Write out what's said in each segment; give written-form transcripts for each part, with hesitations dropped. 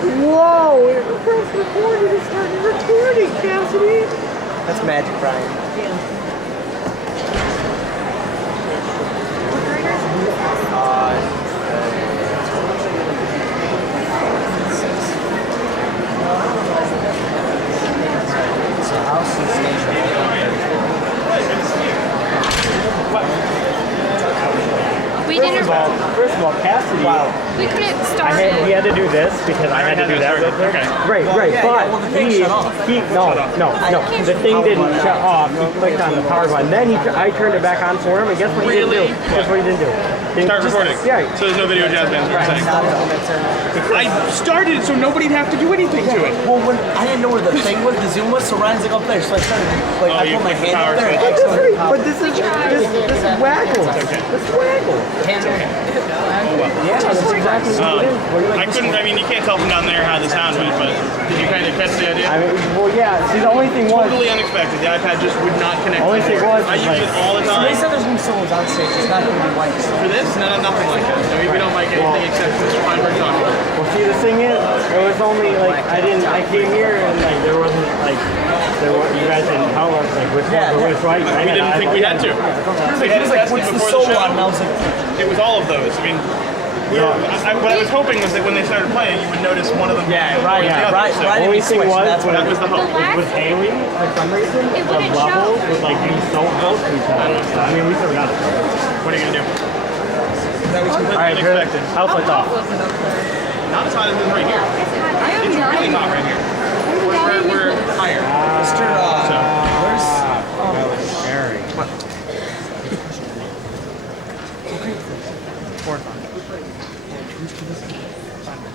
Whoa! It pressed record and it started recording, Cassidy! That's magic, Brian. So house and station. We didn't. First of all, Cassidy. Wow. We couldn't start it. He had to do this because I had to do that real quick. Okay. Right, Yeah, but well, the thing shut off. no. The thing didn't shut off. He clicked on the power button. Then I turned it back on for him, and guess what he didn't do? Guess what he didn't do? Start recording. Yeah. So there's no video jazz bands. What you're saying. I started so nobody'd have to do anything to it. Well, when I didn't know where the thing was, the zoom was, so Ryan's like up there, so I started like I you put my put the hand power up there. And switch. accidentally But this is waggle. This waggle. Yeah, that's exactly what it is. I couldn't. I mean, you can't tell from down there how the sound went, but did you kind of catch the idea? I mean, well, yeah. See, the only thing was. Totally unexpected. The iPad just would not connect. Only thing was, I use it all the So they time. said there's gonna be someone's on stage. It's not gonna be white. For this, nothing like that. I mean, we don't like anything except Mr. Feinberg talking. Well, see, the thing is, it was only like I came here and like there wasn't like you guys didn't tell us like which one was right. We didn't think we had to. We had He was to like, test it what's the before solo the show. on? And I was like, It was all of those. I mean, what I was hoping was that when they started playing, you would notice one of them. yeah, right, the other. right, So right. Only thing was, That's what that was the hope. with Haley, for some reason, It the wouldn't levels show. would like be so close to each other. So, I mean, we still got it. What are you gonna do? That was completely All right, unexpected. house lights off. Not as hot as it is right here. It's really hot right here. We're higher. Mr. Where's Very.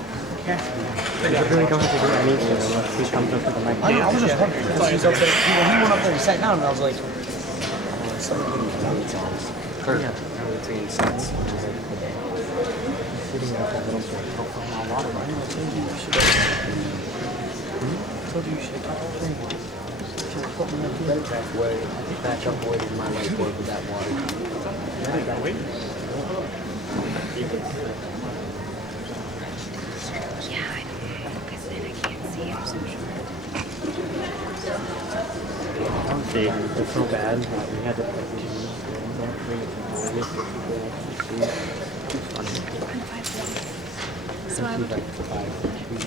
You really don't have to do anything unless he comes up with a mic. I was just wondering. Because he was up there. He went up there and sat down, and I was like, something Yeah, between sets. Sitting up a little bit. A lot of money. told you you should have put me up here. Back up away from my whiteboard with that water. Yeah, I know. Because then I can't see. I'm so short. See, it's so bad that we had to put So I would.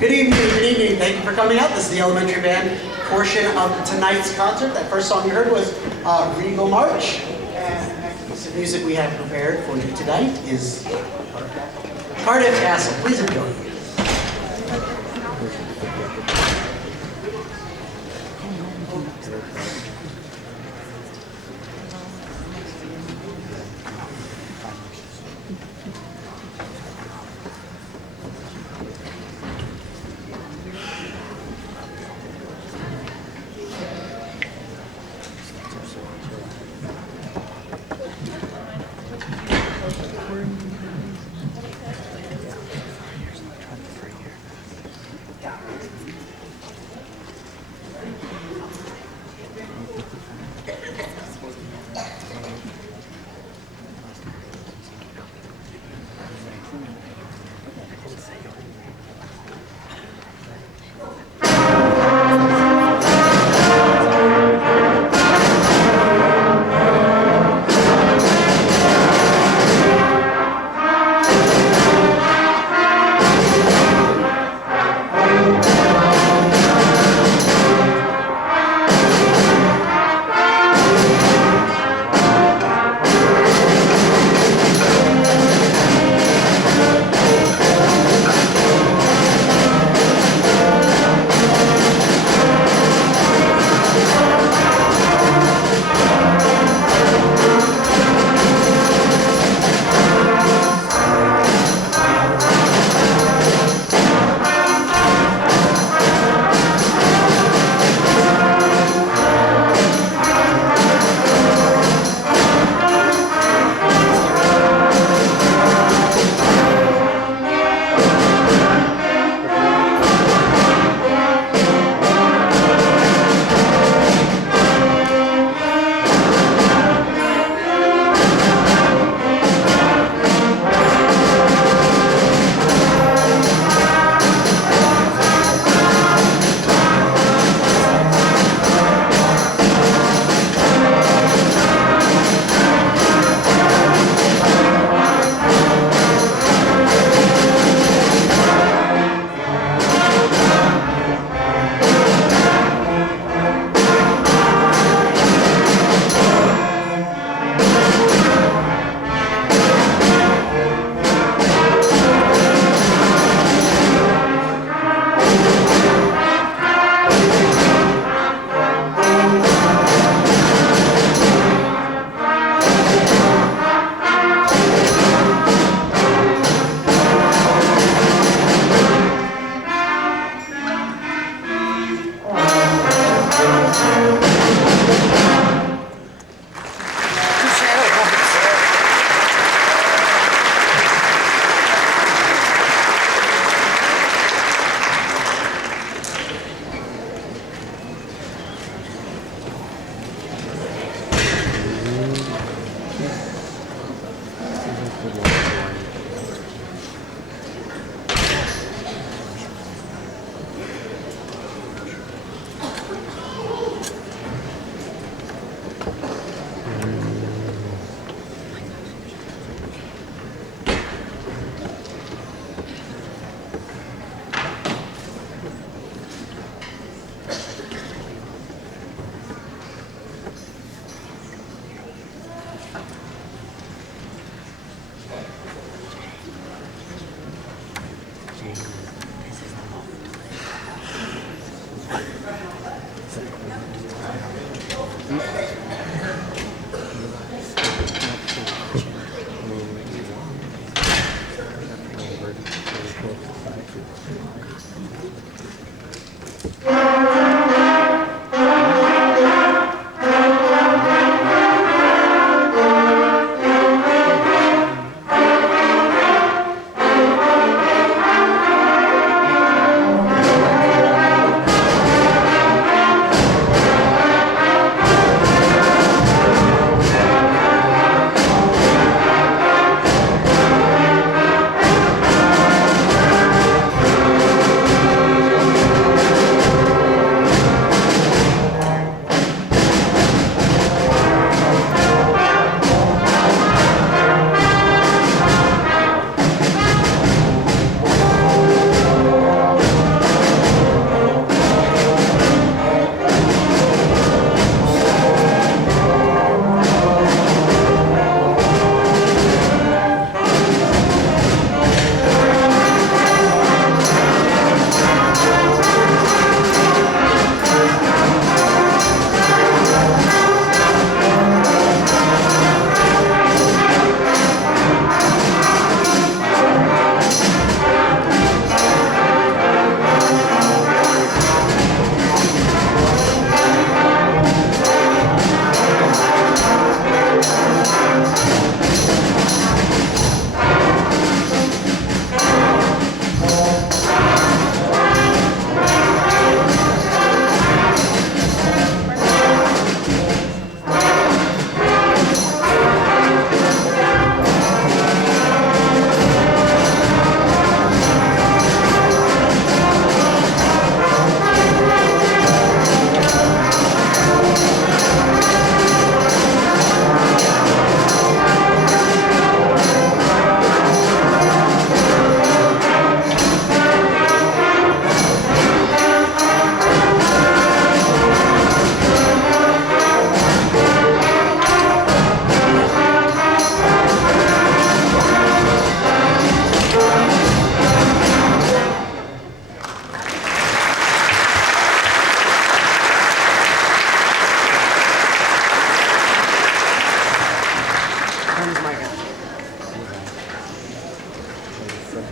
Good evening, good evening. Thank you for coming out. This is the elementary band portion of tonight's concert. That first song you heard was Regal March. And The music we have prepared for you tonight is Cardiff Castle. Please enjoy.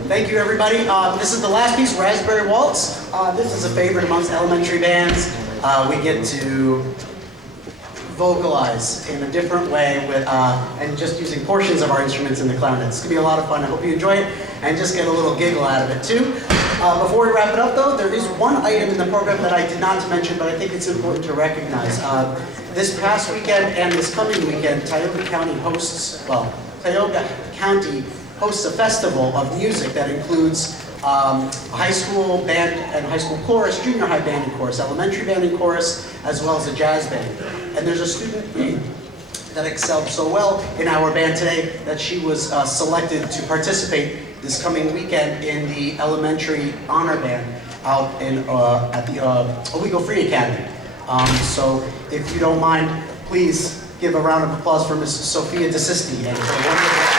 Thank you, everybody. This is the last piece, Raspberry Waltz. This is a favorite amongst elementary bands. We get to vocalize in a different way with, and just using portions of our instruments in the clarinet. It's going to be a lot of fun. I hope you enjoy it and just get a little giggle out of it, too. Before we wrap it up, though, there is one item in the program that I did not mention, but I think it's important to recognize. This past weekend and this coming weekend, Tioga County hosts a festival of music that includes a high school band and high school chorus, junior high band and chorus, elementary band and chorus, as well as a jazz band. And there's a student that excelled so well in our band today that she was selected to participate this coming weekend in the elementary honor band out in, at the Owego Free Academy. So if you don't mind, please give a round of applause for Ms. Sophia DeSisti and her wonderful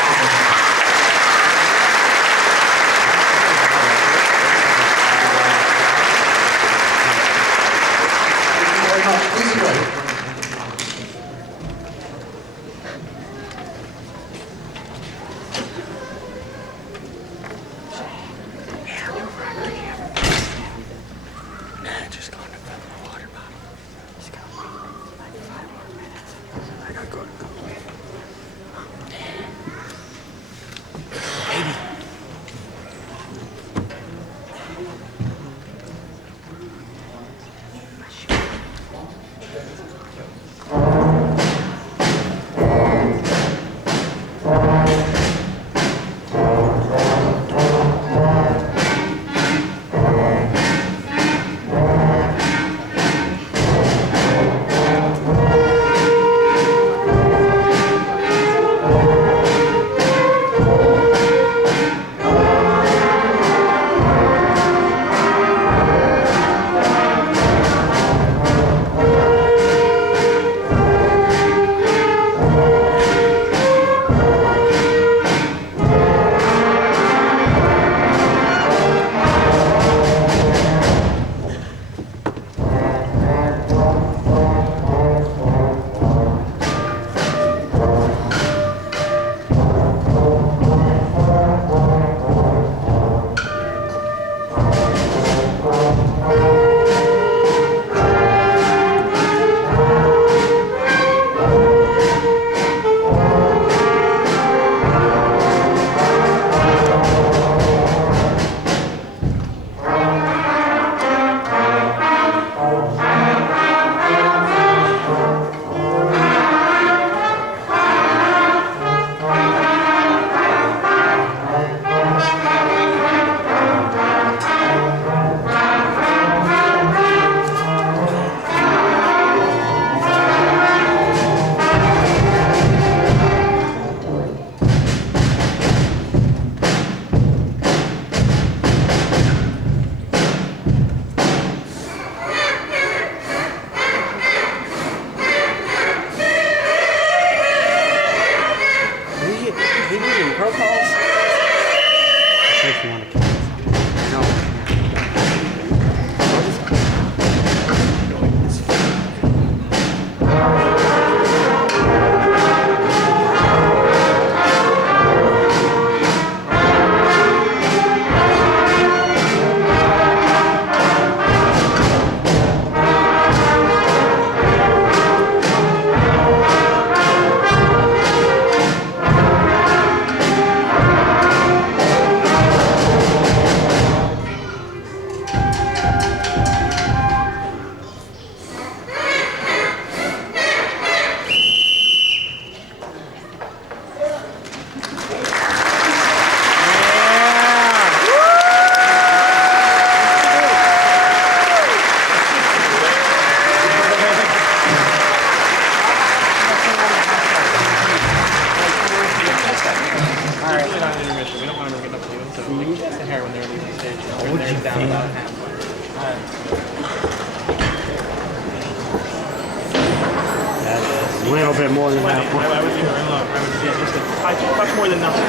A little bit more than that. I would leave her alone. I would just much more than nothing.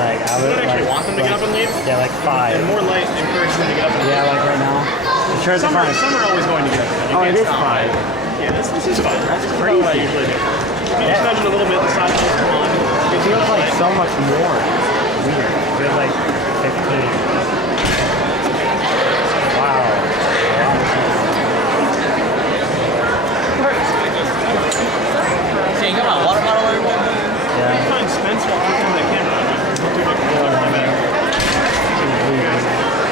Like I You would would actually like, want them to get up and leave? yeah, like 5. And more light encourages them to get up and leave. Yeah, like right now. I'm sure it's Some 5. are always going to get up. You Oh, can't it is stop. 5. Yeah, this is fun. That's crazy. what I usually do. You just imagine a little bit the side come on. It feels like so much more. It's weird. It feels like 15. Wow. So you got my water bottle or anything? Yeah. Find Spencer on the camera.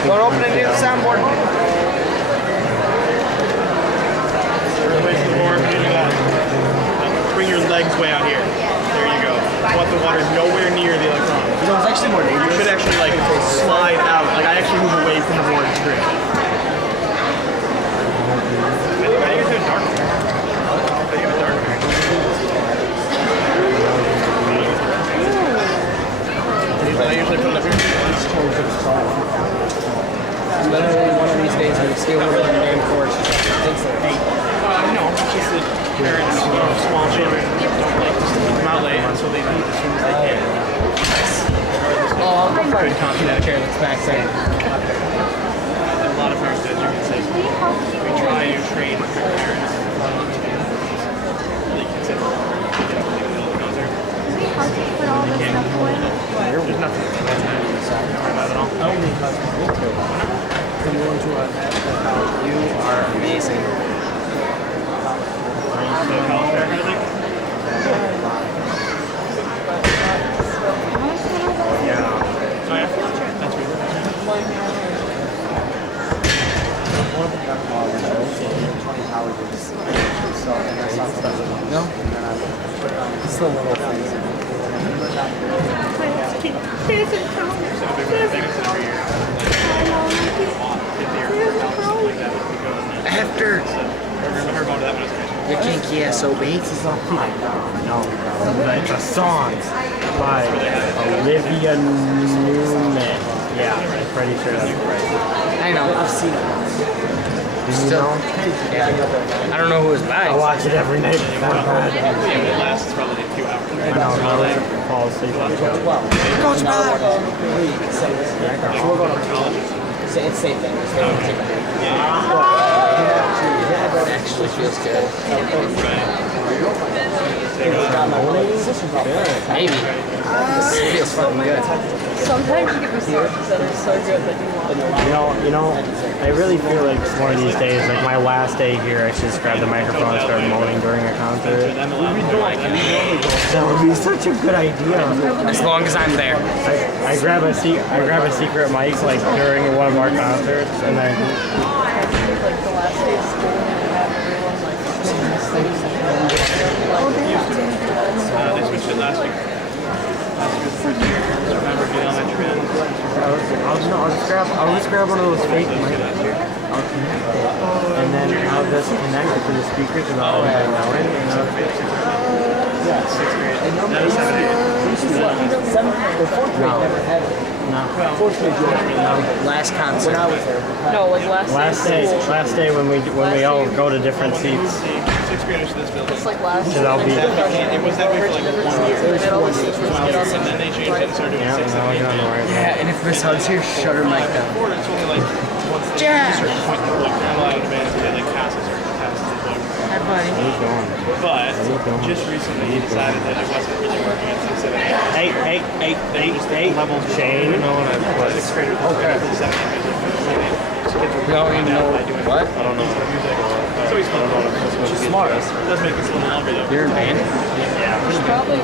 Don't open it near the soundboard. Replace the board, do that. Bring your legs way out here. There you go. Want the water nowhere near the electron. You know, it's actually more You dangerous. should actually like slide out. Like I actually move away from the board straight. I think it's dark. I think it's dark. I usually put it up here. Literally one of these days we steal one of the damn course. No, it's just that parents of small children don't like to keep them out late, so they leave as soon as they can. Oh, I'm probably talking to that chair that's back there. A lot of parents, as you can see, we try to train their parents really consider there's nothing that's at all. Someone to you are amazing. So college fair kind of thing? Oh yeah? That's weird. No? It's the little things. After Remember going to that when I was a the kinky SOB. No, it's a song by Olivia Newman. Yeah, I'm pretty sure that's right. I know, I've seen it. Still, Yeah. I don't know who it's by. I watch it every night before bed. Yeah, it lasts probably a few hours. I know, I always fall asleep on the show. Coach Miller. It's same thing. It actually feels good. Maybe. It feels fucking good. Sometimes you get these songs that are so good that you want. You know, I really feel like one of these days, like my last day here, I should just grab the microphone and start moaning during a concert. That would be such a good idea. As long as I'm there. I grab a secret mic like during one of our concerts, and then Like the last day of school, and have everyone like sing this thing. They switched it last week. Last year was the first year. So remember getting on that trend. I'll just grab one of those fake mics. I'll connect it, and then I'll just connect it to the speakers without anybody knowing. Sixth grade. That is 7th grade. No. Last concert. No, like last day of school. Last day when we all go to different seats. Sixth graders to this building. It's like last Should all be- It was that way for like 1 year. And then all the teachers get on And then they changed it and started doing Yeah, 6th no, and you're on the 8th. right. Yeah, and if Miss Hug's here, shut her mic down. Before, it's only like once they Jack! certain point in the book, they're allowed to band to get like passes or passes the book. Hi, buddy. Where you going? But just recently he decided that it wasn't really working at 6th and 8th. Hey, Shane. Sixth graders. Okay. No, you know what? I don't know. So he's fun. She's smart. Does make this a little longer though. You're in band? Probably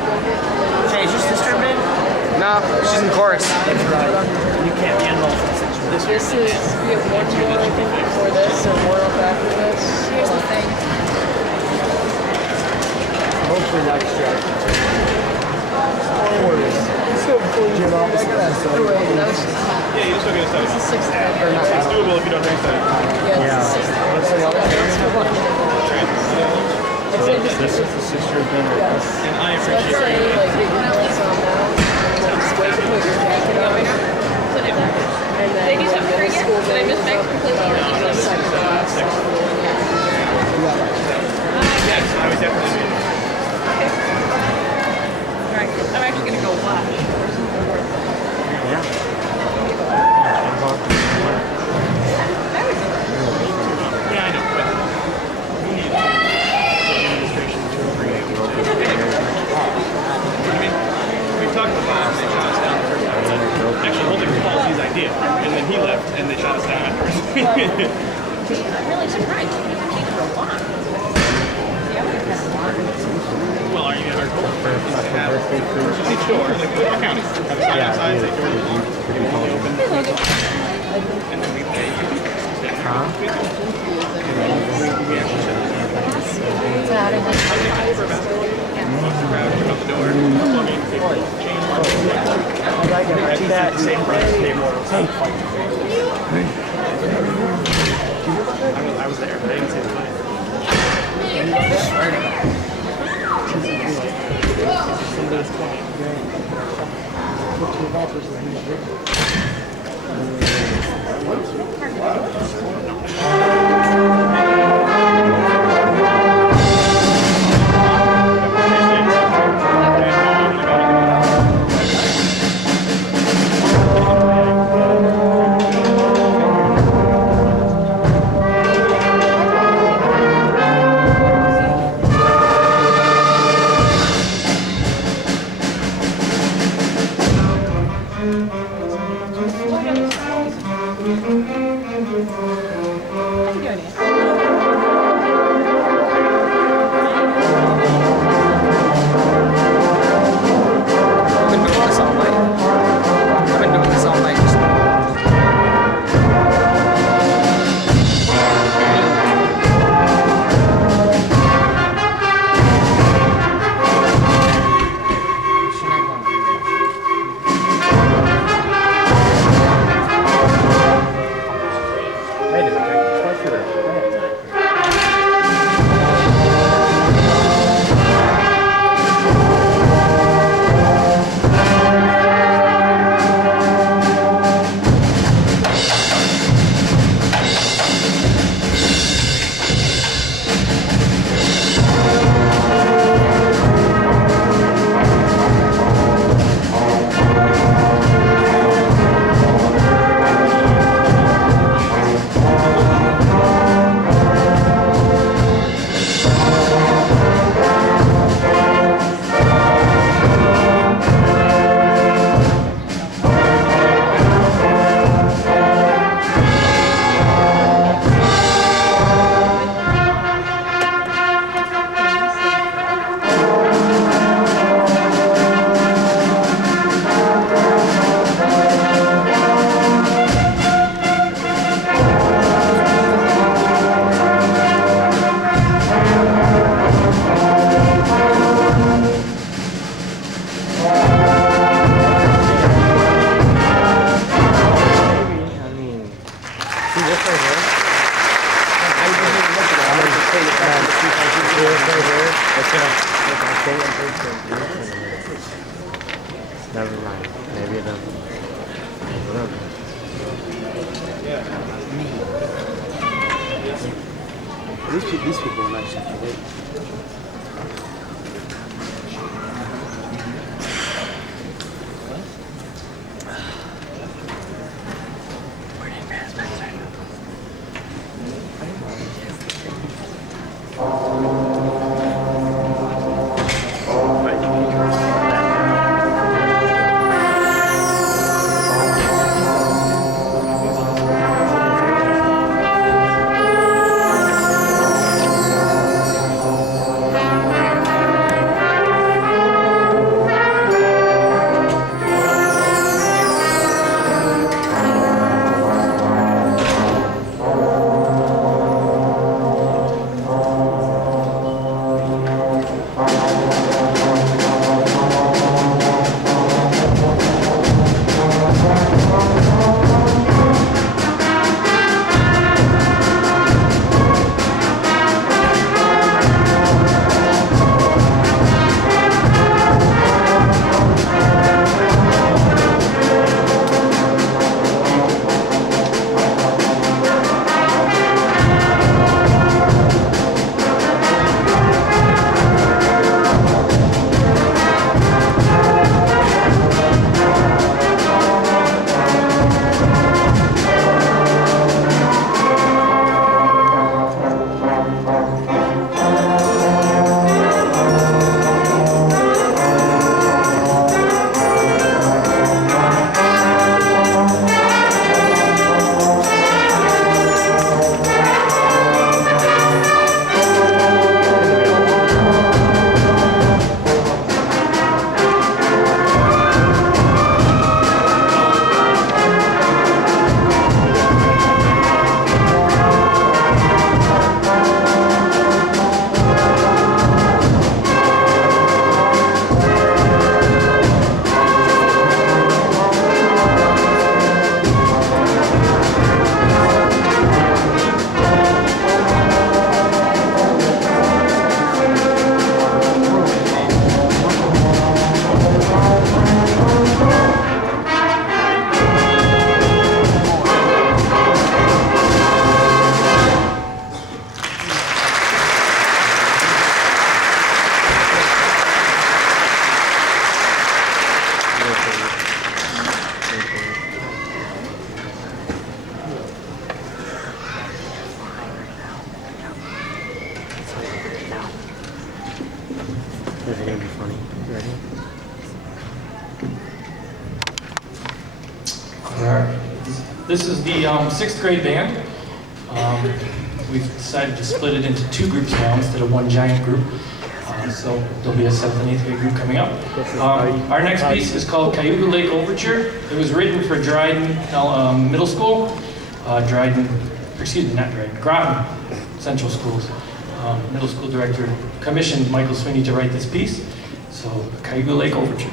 Jay, is your sister in band? No, she's in chorus. You can't be involved in this. this is we have one more I think before this and more up after this. Here's the thing. Hopefully next year. Yeah, you just don't get a This is 7. sixth grade. It's doable if you don't drink that. Yeah, this is sixth grade. This is the sister of dinner. And I Let's appreciate say it. like you can play some now. Just wait to put your jacket on. And then when the school day is up, the second last song. Yes, I would definitely be. Alright, I'm actually gonna go watch. Yeah. Yeah, I know, but we need the administration to agree. I mean, we've talked about that. Actually, holding policies idea. And then he left, and they shot us down afterwards. I'm really surprised. You came for a walk. Yeah, we had a walk. Well, are you our goal? Each door, like the county. Have a sign outside, say door open. And then we pay. Out the door. Plumbing, same price, pay more. I was there, but I didn't see the fight. Somebody's Never mind. Maybe it doesn't. Whatever. These people are nice. This is gonna be funny. You ready? Alright. This is the sixth grade band. We've decided to split it into two groups now instead of one giant group. So there'll be a 7th and 8th grade group coming up. Our next piece is called Cayuga Lake Overture. It was written for Dryden Middle School, Groton Central Schools. Middle school director commissioned Michael Sweeney to write this piece. So Cayuga Lake Overture.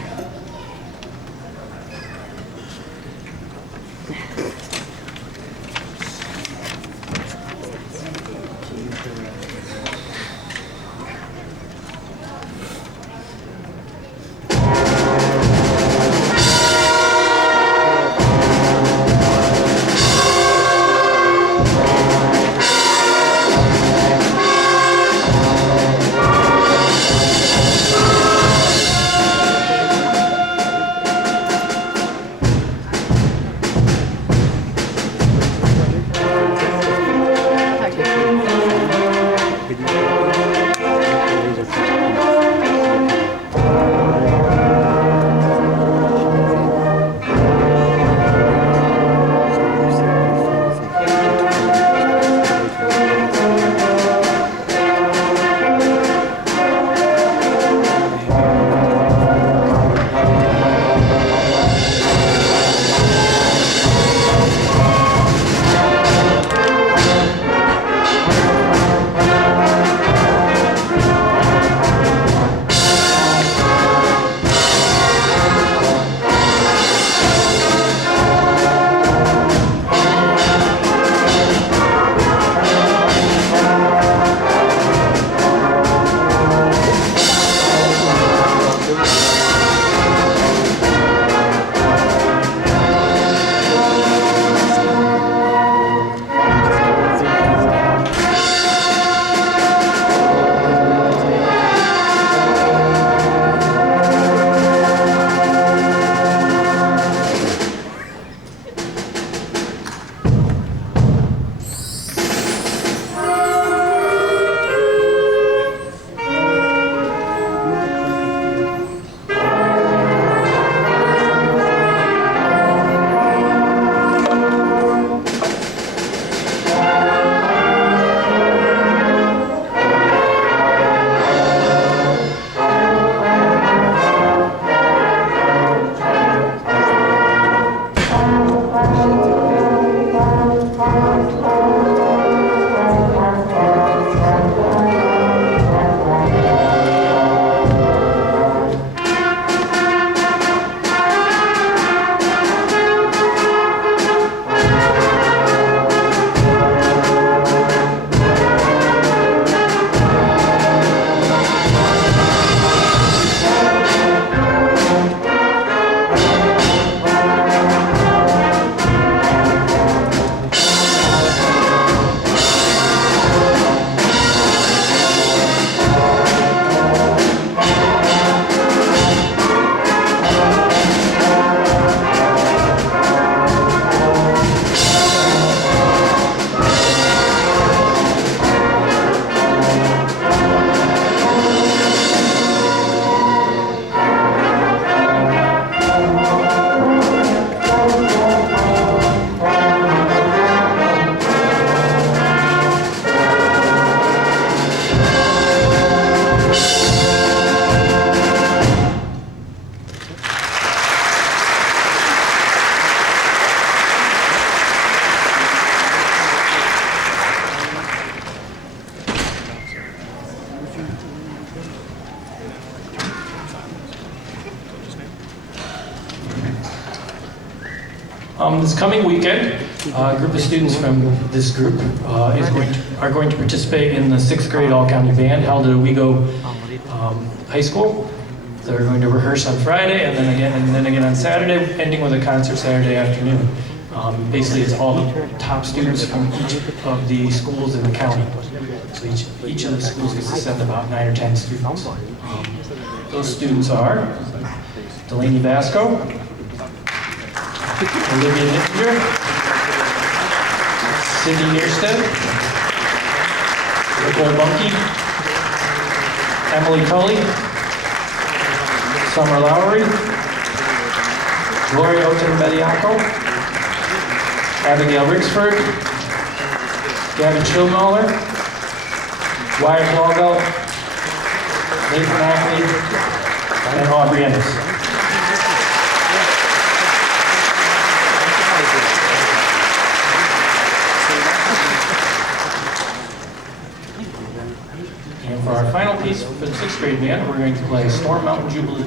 This coming weekend, a group of students from this group are going to participate in the 6th grade all-county band held at Owego High School. They're going to rehearse on Friday and then again on Saturday, ending with a concert Saturday afternoon. Basically, it's all the top students from each of the schools in the county. So each of the schools gets to send about 9 or 10 students. Those students are Delaney Vasco, Olivia Nittinger, Cindy Neerstead, Nicole Bunky, Emily Tully, Summer Lowry, Gloria Oten-Mediaco, Abigail Rixford, Gavin Schillmuller, Wyatt Blauvelt, Nathan Ackley, and Aubrey Ennis. And for our final piece for the 6th grade band, we're going to play Storm Mountain Jubilee.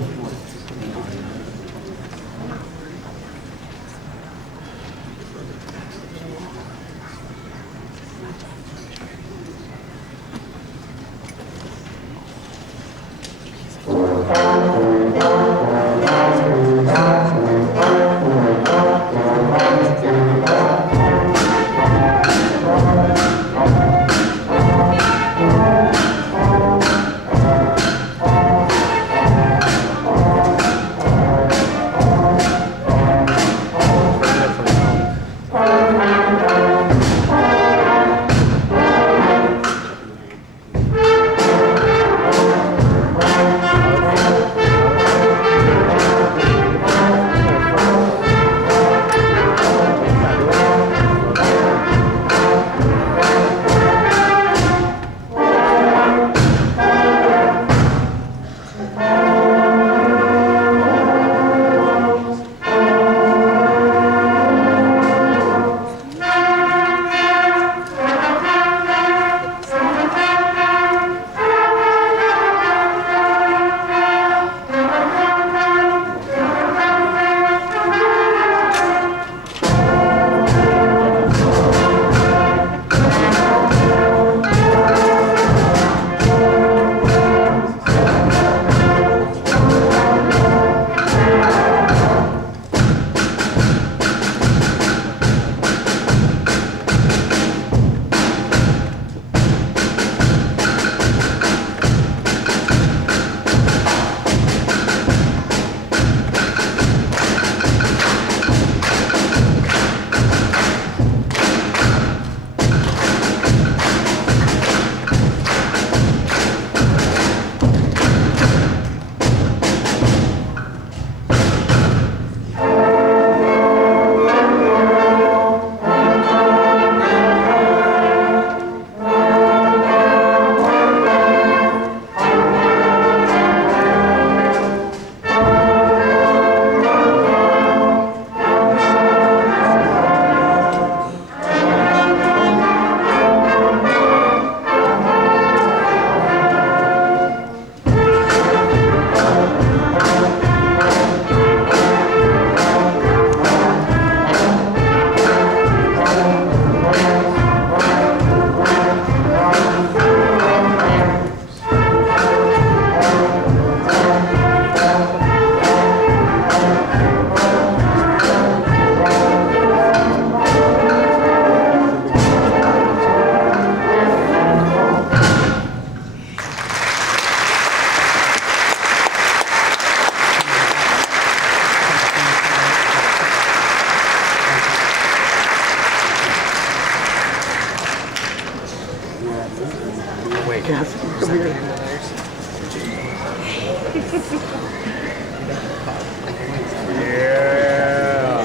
Yeah.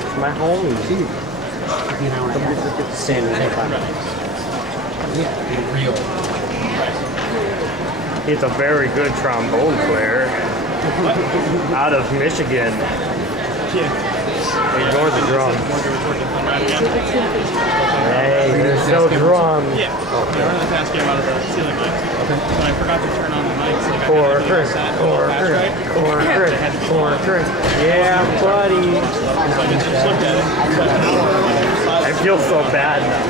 It's my homie. He's a very good trombone player. Out of Michigan. Ignore the drums. Hey, there's no drums. Yeah. I run the fast game out of the ceiling light. Okay. But I forgot to turn on the mics. Like Corker. Yeah, buddy. So I just looked at it. I feel so bad now.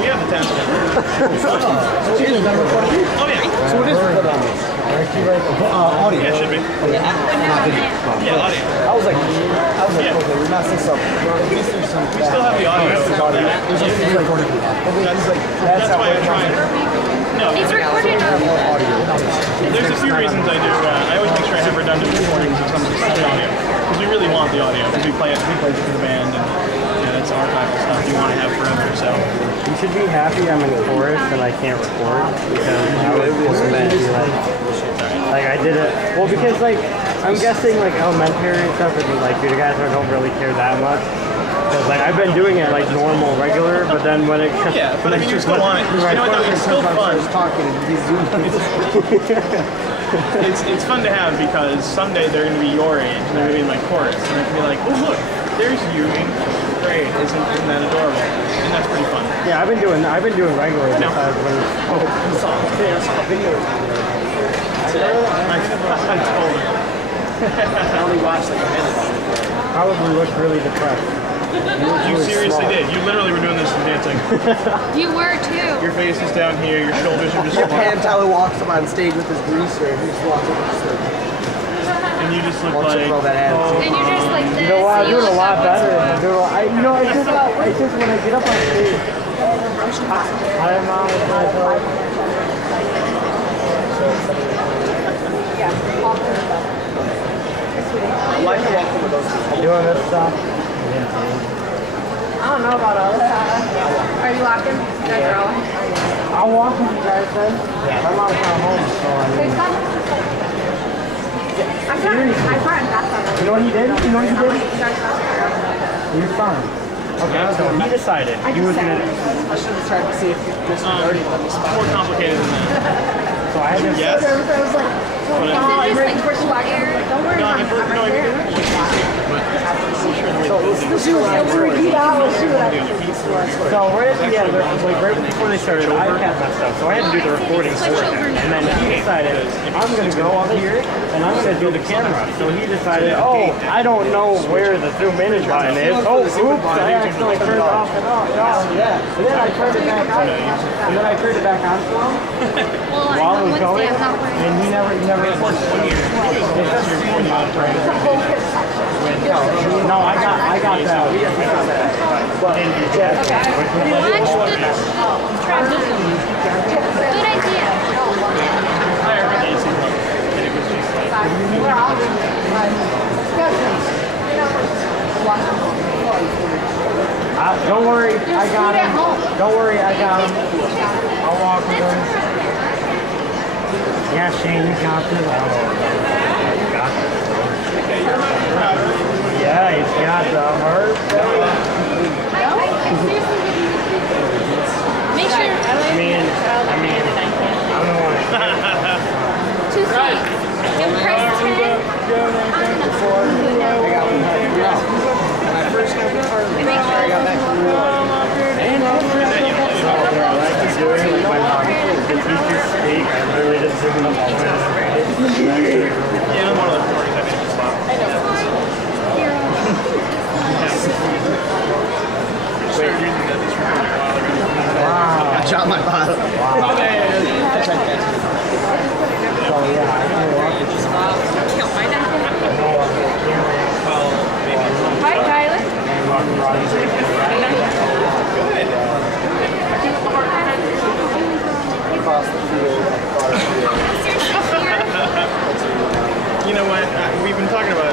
We have the task. Oh, yeah. So what is audio? Yeah, it should be. Yeah, audio. I was like, okay, we're messing this up. We still have the audio. There's a recording. That's why I'm trying. No, It's recorded on there's a few reasons I do. I always make sure I have redundant recordings of some of the audio. Because we really want about the audio because we play it for the band, and that's archival stuff you want to have forever. So You should be happy I'm in chorus and I can't record because I would be like I did it. Well, because like I'm guessing like elementary and stuff, and like you guys don't really care that much. Because like I've been doing it like normal, regular, but then when it but I mean, you still want it. You know what? It's still fun. It's fun to have because someday they're going to be your age and they're going to be in my chorus, and they're going to be like, oh look, there's you in grade. Isn't that adorable? And that's pretty fun. Yeah, I've been doing regular because when I told her. I only watched like a minute. probably looked really depressed. You seriously did. You literally were doing this and dancing. You were too. Your face is down here. Your shoulders are just Pam Tyler walks up on stage with his greaser. He just walks up with his and you just look Wants to like. throw that attitude. And you're just like this. You know what? I'm you doing a look lot up better. into I'm doing a lot, it's just when I get up on stage. Hi, Mom. I like to walk with those. Doing this stuff. I don't know about all that. Are you walking? That girl. I'll walk with you guys then. Yeah. My mom's not home, so I mean. I brought that. You know what he did? You know what he did? You're fine. Okay, so he decided he was gonna. I should have tried to see if this was already let me spot. More complicated than that. So I had to. Yes. I was like, Is it just like push air? don't worry, I'm right there. So right at the end, like right before they started, the iPad messed up, so I had to do the recording for him. And then he decided, I'm gonna go up here and I'm gonna do the camera. So he decided, oh, I don't know where the zoom in button is. Oh, oops, I accidentally turned it off and on. Yeah. And then I turned it back on. And then I turned it back on for him Well, while I it know was going, Wednesday I'm not wearing. and he never recorded it. No, I got that. But yeah. Watch the transition. Good idea. Don't worry, I got him. Don't worry, I got him. I'll walk with him. Yeah, Shane, you got this. I don't know. You got this. Yeah, he's got the hurt. Make sure. I mean, I don't know. Too sweet. And press 10. When I first got the car, I got back to New York. The teacher speak, I literally just zoom up all Yeah, I'm one of those recordings I made spot. Wow. I dropped my bottle. Wow. That's right, guys. So yeah, I can walk with you. Hi, Tyler. Across the field, far field. You know what? We've been talking about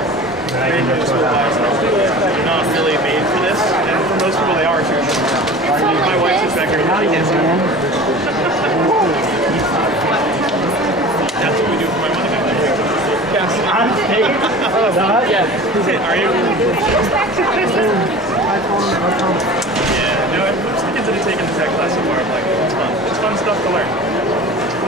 making this school license. They're not really made for this, and for most people they are too. My wife's a secretary. That's what we do for my money. Yes. I'm taking. Oh, that? Yeah. Are you? Yeah. No, most of the kids that are taking the tech class so far, I'm like, it's fun. It's fun stuff to learn.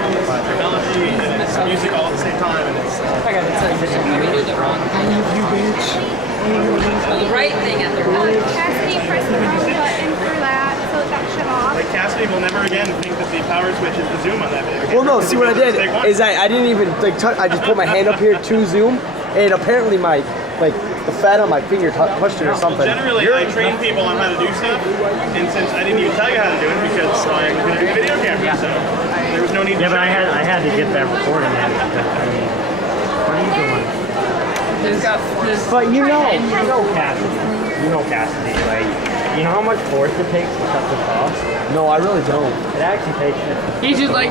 Technology and it's music all at the same time, and it's. I got it. We do the wrong thing. You bitch. Well, the right thing at the wrong. Cassidy pressed the wrong button for that, so it got shut off. Like Cassidy will never again think that the power switch is the zoom on that big. Well, no. See what I did is I didn't even like touch. I just put my hand up here to zoom, and apparently my the fat on my finger touched it or something. Generally, I train people on how to do stuff, and since I didn't even tell you how to do it because I'm going to do video camera, so there was no need. Yeah, to but I had to get that recording in. What are you doing? But you know Cassidy, like, you know how much force it takes to cut this off? No, I really don't. It actually takes it. He's just like,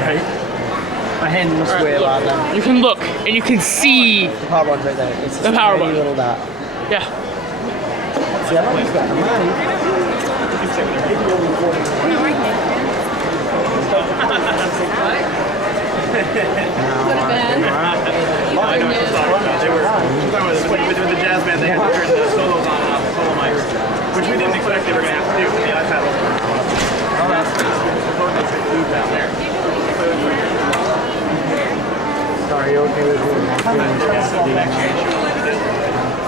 Right? My hand must weigh a lot then. You can look and you can see. The power button's right there. It's The power button. little dot. Yeah. See, I've always got the money. With the jazz band, they had to turn the solos on and off, the solo mics, which we didn't expect they were going to have to do with the iPad over. Oh, that's down there. Sorry, you okay with doing that?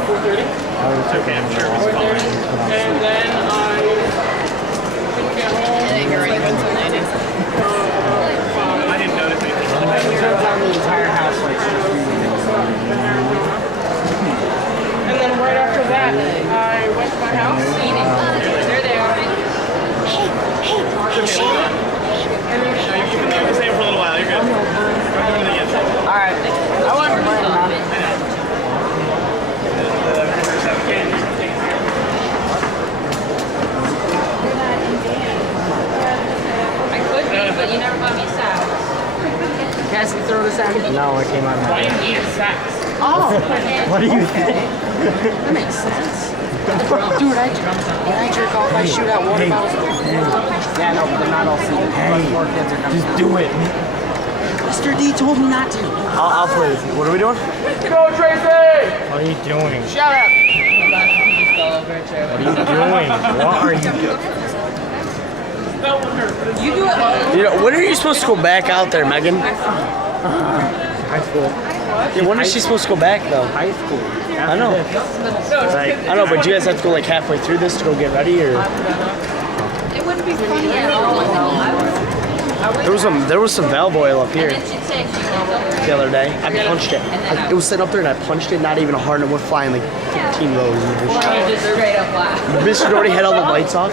4:30? It's okay, I'm sure it was fine. And then I couldn't get home. I didn't notice anything. Turns on the entire house like And then right after that, I went to my house. There they are. You can leave the same for a little while, you're good. Don't do anything yet. Alright. I want to play mom. I could be, but you never bought me a sack. Cassie, throw this at me. No, it came out of I my didn't eat a sack. Oh, What do you think? that makes sense. Dude, when I jerk off, I shoot out water bottles. Yeah, no, but they're not all sealed. More kids are coming. Just do it. Mr. D told me not to. I'll play with you. What are we doing? Go, Tracy! What are you doing? Shut up! What are you doing? What are you doing? You do it all. You know, when are you supposed to go back out there, Megan? High school. Yeah, when is she supposed to go back though? High school. I know. Like, I know, but do you guys have to go like halfway through this to go get ready, or? It wouldn't be funny at all. There was some valve oil up here Then she'd say, the other day. I punched it. It was sitting up there, and I punched it, not even hard, and it went flying like 15 rows. just straight up laugh. Mr. Doherty had all the lights off.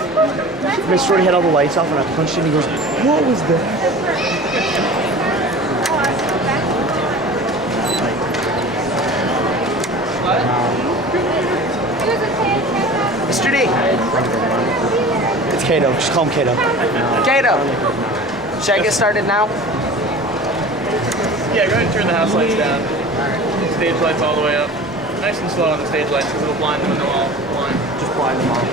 Mr. Doherty had all the lights off, and I punched it, and he goes, "What was that?" Mr. D. It's Kato. Just call him Kato. Kato. Should I get started now? Yeah, go ahead and turn the house lights down. Stage lights all the way up. Nice and slow on the stage lights because it'll blind them and they'll all blind. Just blind them all.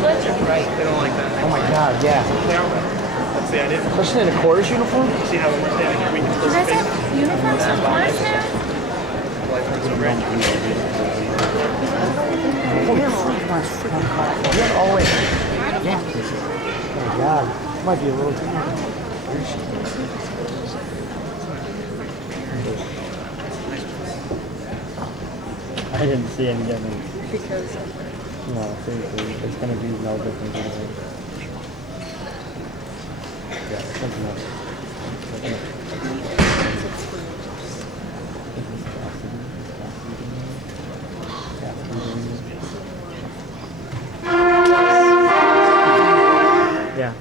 They don't like that. Oh my God, yeah. That's the idea. Especially in a chorus uniform. See how when we're standing here, we can still space them. Uniforms for class now? Oh wait. Yeah. Oh my God. Might be a little too much. I didn't see any difference. Because no, seriously, it's gonna be no difference either. Yeah, something else. Yeah.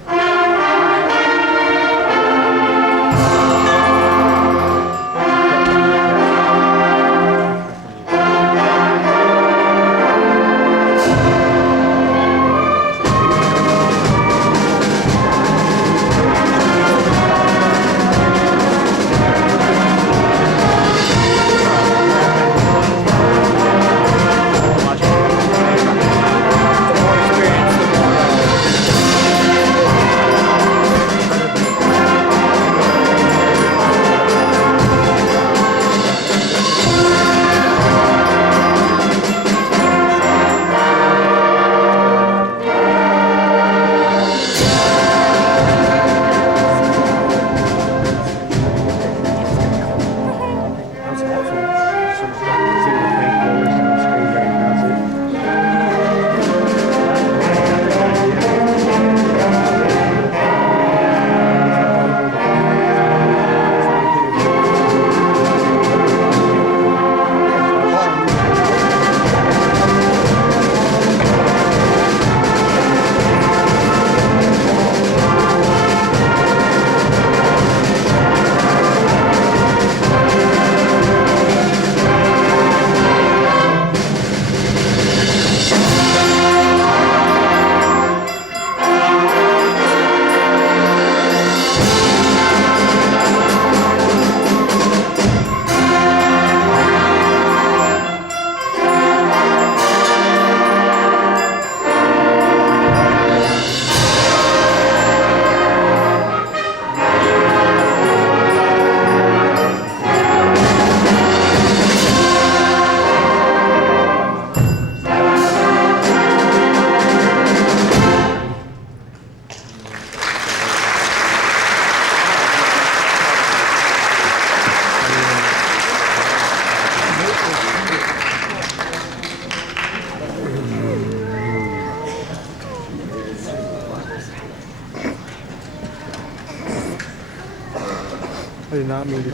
did not mean to.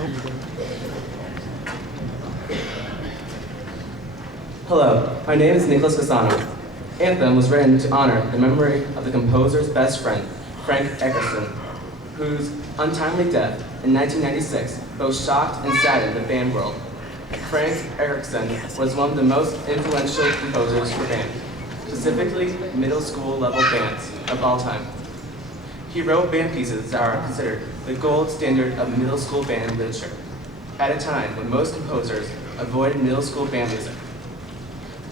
Hello, my name is Nicholas Casano. Anthem was written to honor the memory of the composer's best friend, Frank Eckerson, whose untimely death in 1996 both shocked and saddened the band world. Frank Eckerson was one of the most influential composers for band, specifically middle school level bands of all time. He wrote band pieces that are considered the gold standard of middle school band literature, at a time when most composers avoided middle school band music.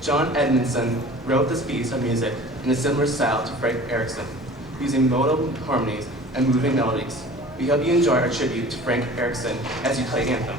John Edmondson wrote this piece of music in a similar style to Frank Eckerson, using modal harmonies and moving melodies. We hope you enjoy our tribute to Frank Eckerson as you play Anthem.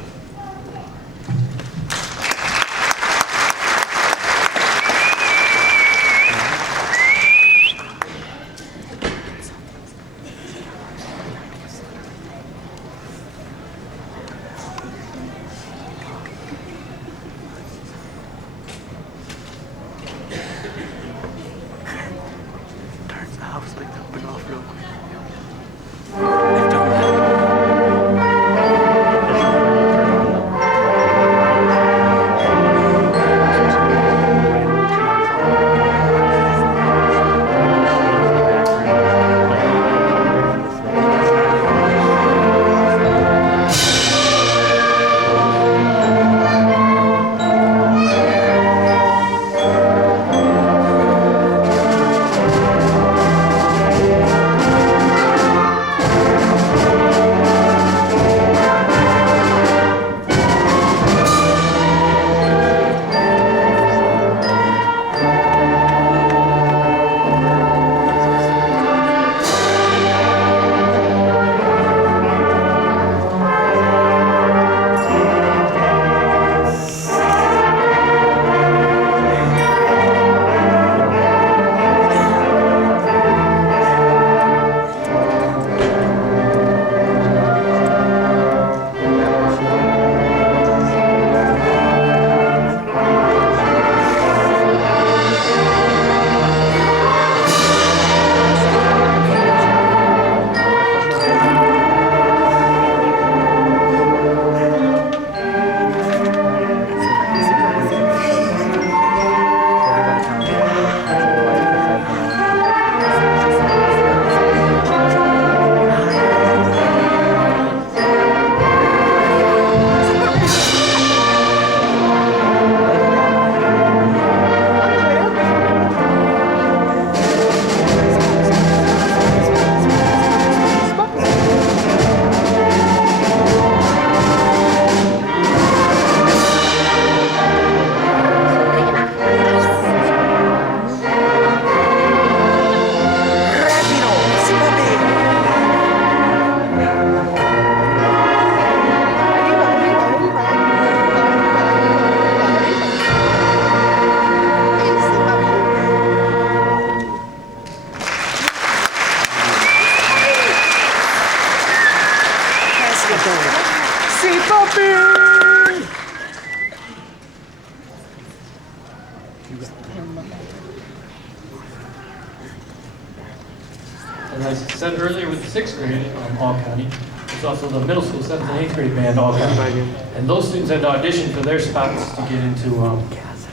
As I said earlier with the 6th grade, All County, it's also the middle school 7th and 8th grade band, All County. And those students had to audition for their spots to get into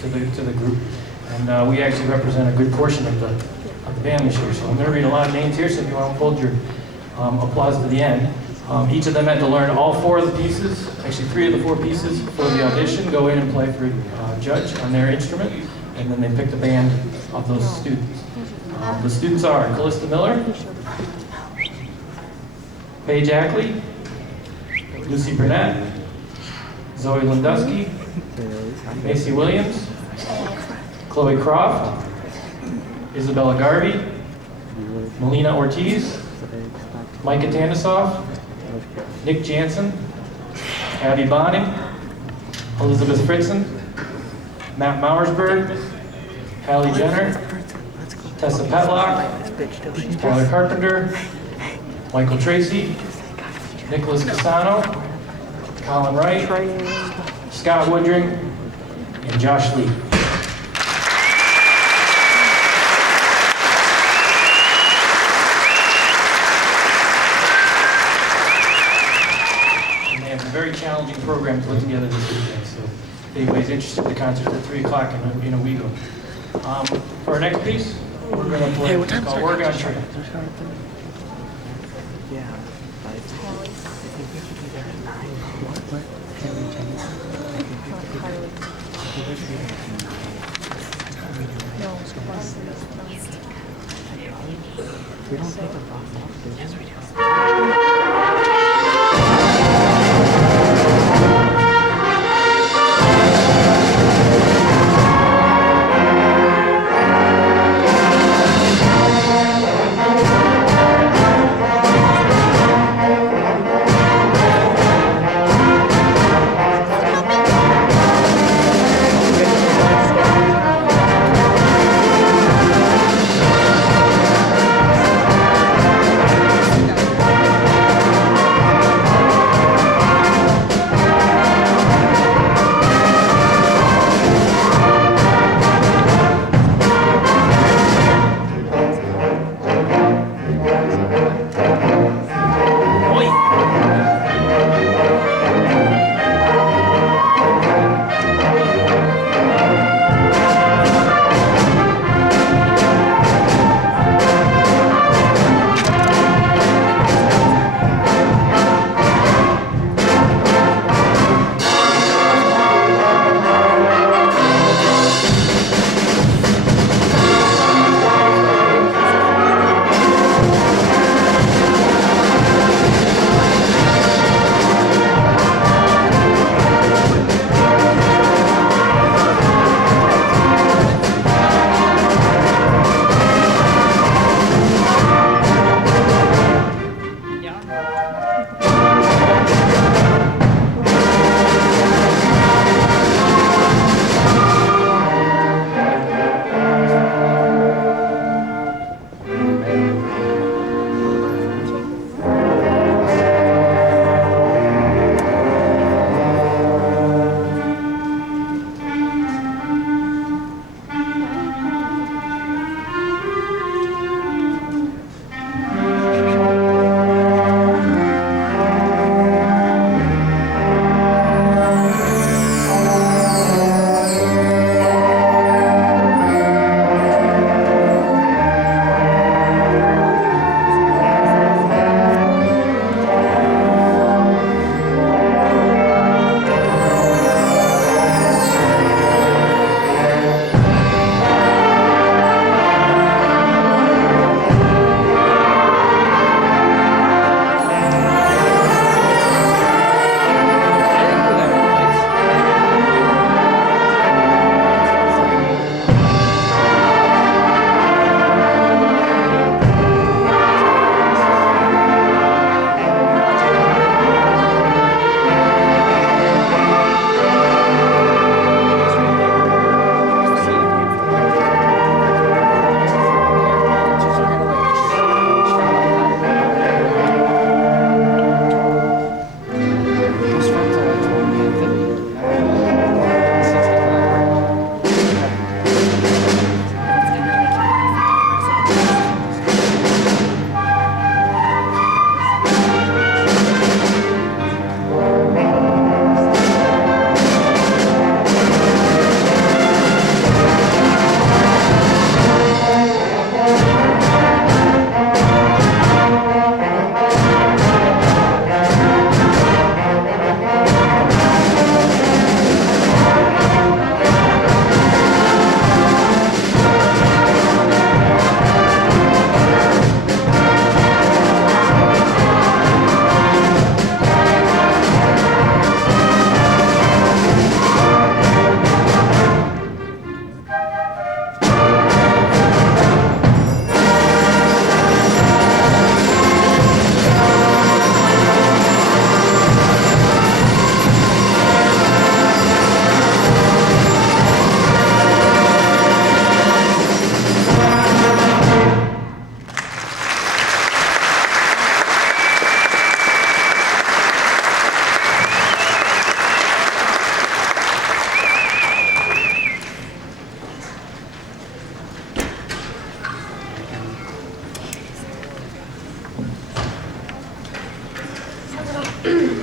to the group. And we actually represent a good portion of the band this year. So I'm going to read a lot of names here, so if you want to hold your applause to the end. Each of them had to learn all 4 of the pieces, actually 3 of the 4 pieces for the audition, go in and play for a judge on their instrument, and then they picked a band of those students. The students are Callista Miller, Paige Ackley, Lucy Burnett, Zoe Landusky, Macy Williams, Chloe Croft, Isabella Garvey, Melina Ortiz, Micah Tanisoff, Nick Jansen, Abby Bonning, Elizabeth Fritzen, Matt Mauersberg, Hallie Jenner, Tessa Petlock, Tyler Carpenter, Michael Tracy, Nicholas Casano, Colin Wright, Scott Woodring, and Josh Lee. program to put together this weekend. So if anybody's interested, the concert's at 3 o'clock in Owego. For our next piece, we're going to play it's called Oregon Trail. We don't take a box off, do we? Yes, we do.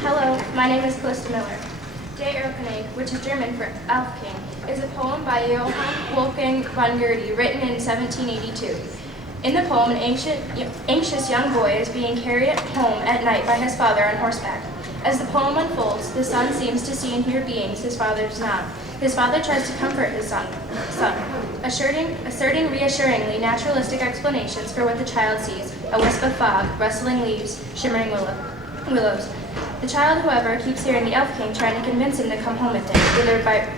Hello, my name is Calista Miller. Der Erlkönig, which is German for Elf King, is a poem by Johann Wolfgang von Goethe written in 1782. In the poem, an anxious young boy is being carried home at night by his father on horseback. As the poem unfolds, the son seems to see and hear beings his father does not. His father tries to comfort his son, asserting reassuringly naturalistic explanations for what the child sees: a wisp of fog, rustling leaves, shimmering willows. The child, however, keeps hearing the Elf King trying to convince him to come home with him,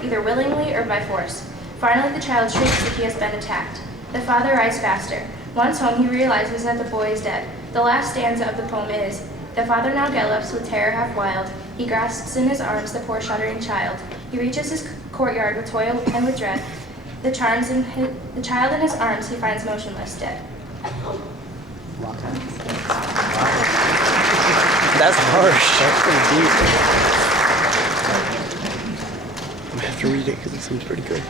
either willingly or by force. Finally, the child shrieks that he has been attacked. The father rides faster. Once home, he realizes that the boy is dead. The last stanza of the poem is: the father now gallops with terror half wild. He grasps in his arms the poor shuddering child. He reaches his courtyard with toil and with dread. The child in his arms he finds motionless, dead. That's harsh. That's pretty deep. I'm gonna have to read it because it seems pretty good.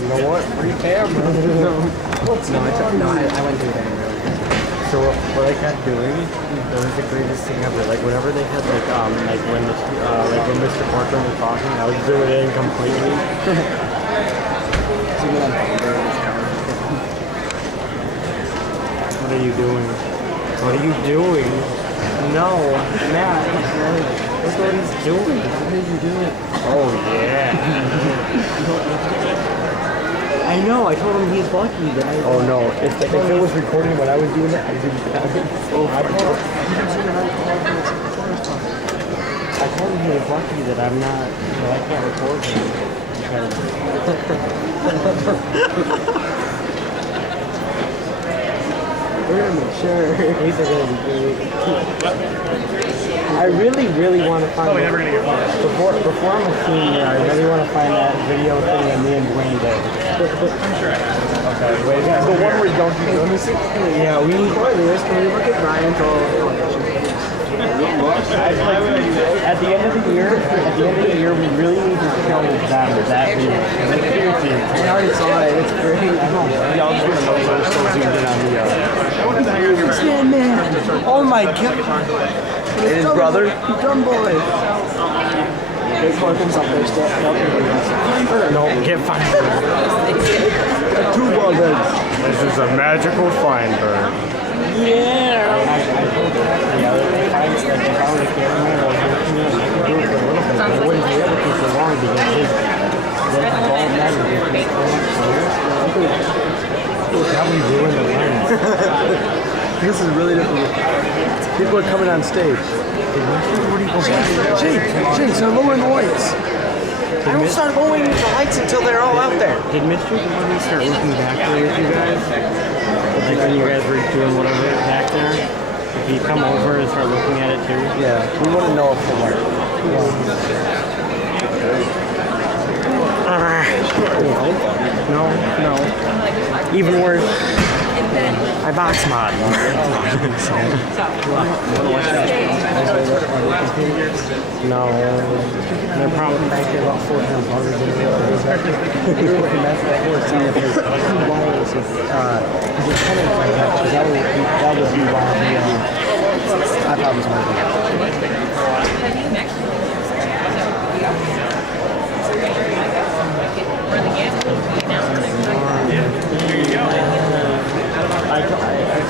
You know what? Free camera. No, I went through that. So what I kept doing, that was the greatest thing ever. Like whenever they had like when Mr. Corcoran was talking, I was doing it in completely. What are you doing? What are you doing? No, Matt. Look what he's doing. What are you doing? Oh yeah. I know. I told him he's lucky that I. Oh no! If it was recording when I was doing it, I didn't have it. So I told him he was lucky that I'm not. You know, I can't record him because. We're gonna make sure these are gonna be great. I really want to find. Probably never gonna get one. Before I'm a senior, I really want to find that video thing that me and Dwayne did. I'm sure I have. Okay, wait, guys. The one where you don't do. Let me see. Yeah, we need spoilers. Can we look at Ryan's at the end of the year, we really need to show them that video. I already saw it. It's great. I know. Y'all just want to know we're still zoomed in on the. Man. Oh my God. And his brother? Dumb boy. There's one thing up there still. No, get Feinberg. Two brothers. This is a magical Feinberg. Yeah. I told her. Yeah, if I was a cameraman, I was working it, I could do it for a little bit, but I wouldn't be able to for long because his bald man would just make so much noise. How we ruin the lens. This is really difficult. People are coming on stage. Jake, start lowering the lights. I don't start lowering the lights until they're all out there. Did Mr. Gordon start looking back there with you guys? Like when you guys were doing whatever back there? Did he come over and start looking at it too? Yeah, we want to know if it worked. No. Even worse. I box mod. No, they're probably back there about 4 times longer than we are. We were looking back at that seeing if there's 2 wires of just tenants like that. So that would be why I thought it was working.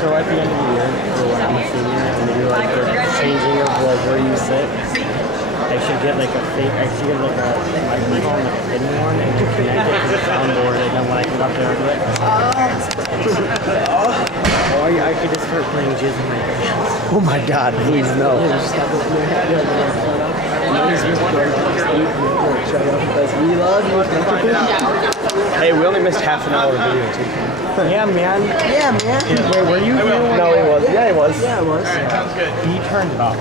So at the end of the year, for when I'm a senior, and they do like the changing of like where you sit, I should get like a fake, I should get like a microphone, like a hidden one, and just connect it to the soundboard, and then when I come up there, I'll be like, I could just start playing jizz in my pants. Oh my God, please no. Hey, we only missed half an hour of video too. Yeah, man. Yeah, man. Wait, were you? No, he was. Yeah, he was. Yeah, it was. Sounds good. He turned it off.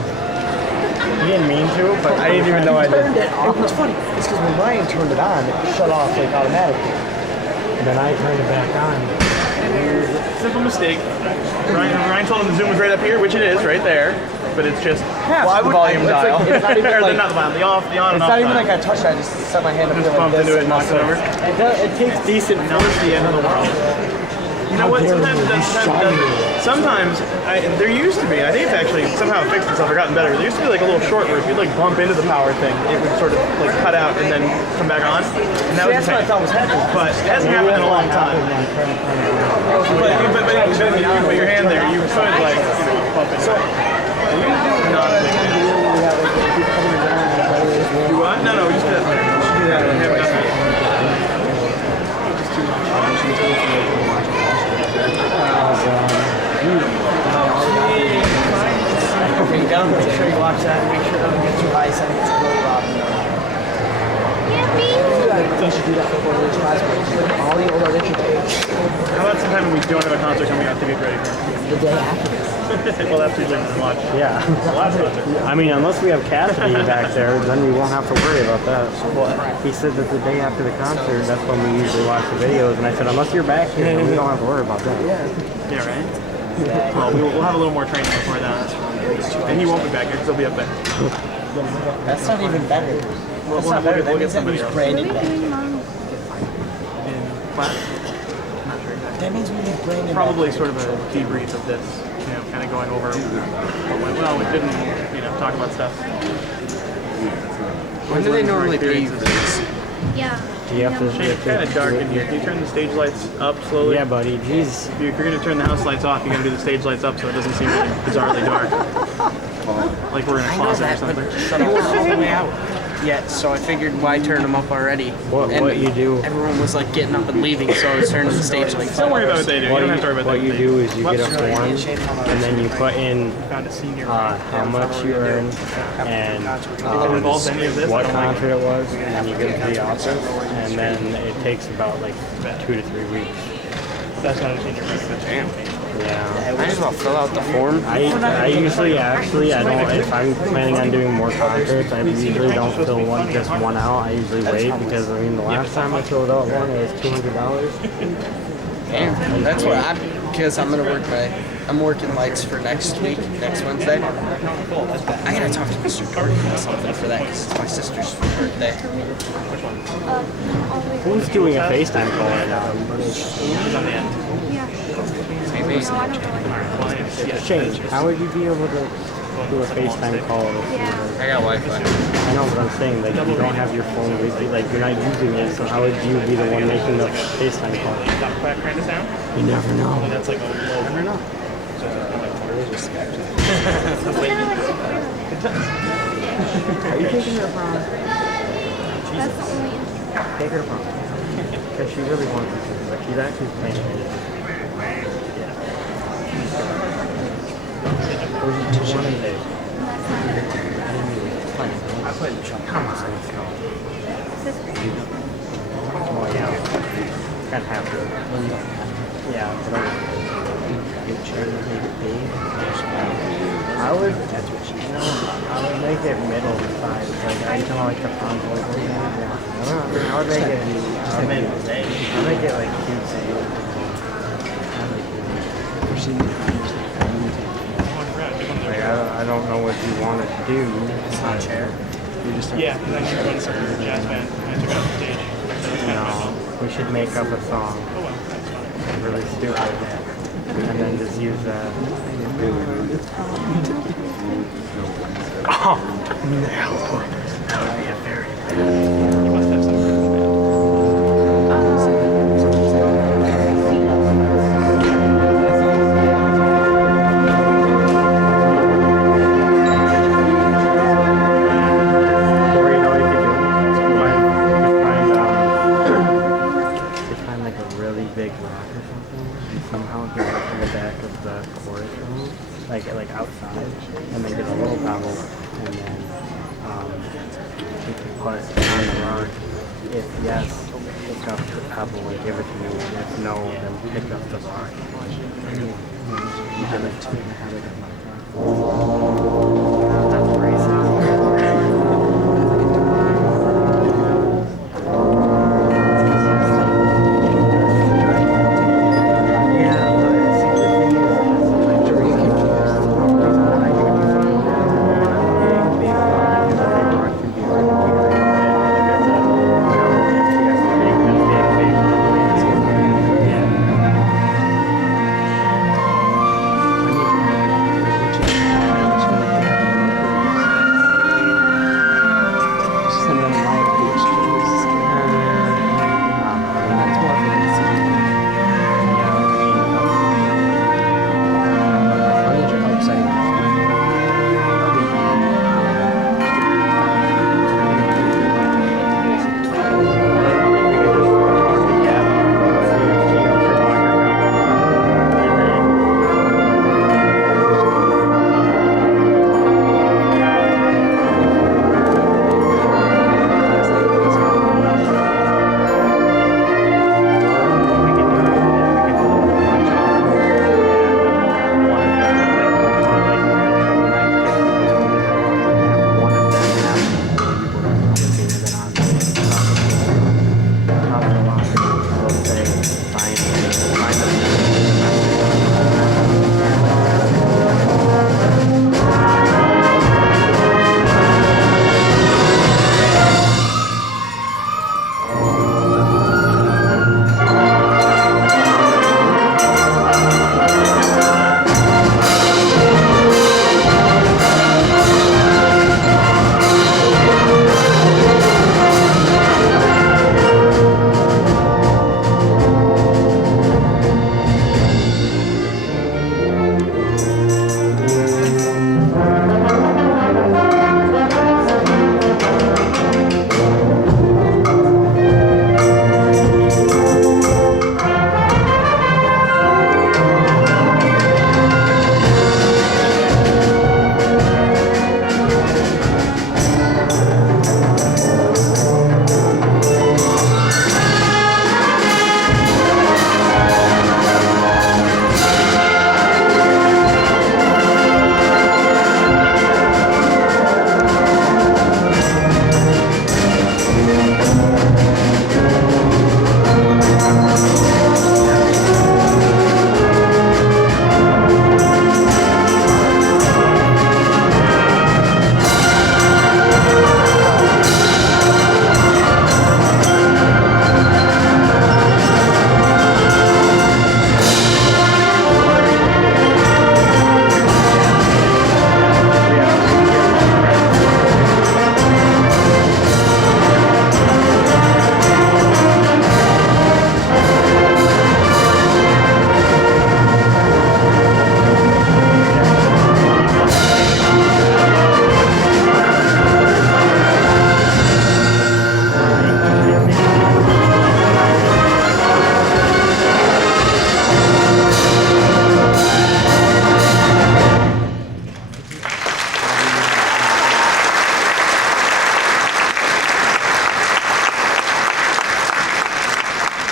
He didn't mean to, but I didn't even know I did. turned it off. It's funny. It's because when Ryan turned it on, it shut off like automatically. And then I turned it back on. Simple mistake. Ryan told him the zoom was right up here, which it is, right there. But it's just half the volume dial. It's not even or like, not the volume, the on and it's off not even dial. like I touched it. I just set my hand up Just here like bumped this. into it and knocked it over. It takes decent. Now it's the end of the world. You know what? Sometimes it does. Sometimes there used to be. I think it's actually somehow fixed itself or gotten better. There used to be like a little short where if you'd like bump into the power thing, it would sort of like cut out and then come back on. And that was That's what I thought was happening. But it hasn't happened in a long time. But if you put your hand there, you could like bump it. So not a big deal. You what? No, we just did that. Make sure you watch that. Make sure it doesn't get too high. So it's really loud. You should do that before the class break. All the old audition tapes. How about sometime when we don't have a concert coming out to get ready for? The day after. Well, that's usually much. Yeah. I mean, unless we have Cassidy back there, then we won't have to worry about that. Well, he said that the day after the concert, that's when we usually watch the videos, and I said, unless you're back here, then we don't have to worry about that. Yeah, right? Well, we'll have a little more training before that. And he won't be back here because he'll be up there. That's not even better. We'll Not better. That get means that somebody he's else. Brandon back. In class? That means we need Brandon. Probably sort of a debrief of this kind of going over what went well, what didn't, talk about stuff. When do they normally leave? Yeah. Do you have to? It's kind of dark in here. Can you turn the stage lights up slowly? Yeah, buddy. Jeez. If you're going to turn the house lights off, you got to do the stage lights up so it doesn't seem really bizarrely dark. Like we're in a closet or something. But it wasn't all the way out yet, so I figured why turn them up already? What you do? Everyone was like getting up and leaving, so I was turning the stage lights. Don't worry about what they do. You don't have to worry about What you do is you get a form, and then you put in how much you earn and what concert it was, and then you give it to the office, and then it takes about like 2 to 3 weeks. That's not a senior resident. Damn. Yeah. I just want to fill out the form. I usually actually I don't if I'm planning on doing more concerts I usually don't fill just one out. I usually wait because the last time I filled out one it was $200. Damn. That's what because I'm gonna work I'm working lights for next Wednesday. I gotta talk to Mr. Doherty about something for that because it's my sister's birthday. Who's doing a FaceTime call right now? Change. How would you be able to do a FaceTime call? I got Wi-Fi. I know what I'm saying. Like you don't have your phone with you. Like you're not using it. So how would you be the one making the FaceTime call? You never know. That's like a low. Never know. Are you taking her prom? Take her to prom. Because she really wants to. Like she's actually playing it. I played the trumpet. Come on. Oh yeah. Can't have to. Yeah, but I would. That's what she. I would make it middle size. Like I kind of like the prom boy. I would make it. I would make it like cutesy. Like, I don't know what you want to do. It's not a chair. You just Yeah, because I knew you were going to start a jazz band. I took it off the stage. No, we should make up a song. Really stupid. And then just use that. Oh, no. That would be a very bad. You must have some good like outside, and then get a little bottle, and then you can put it on the rug. If yes, pick up the pebble and give it to me. And if no, then pick up the rock. Have it in my car. That's racist.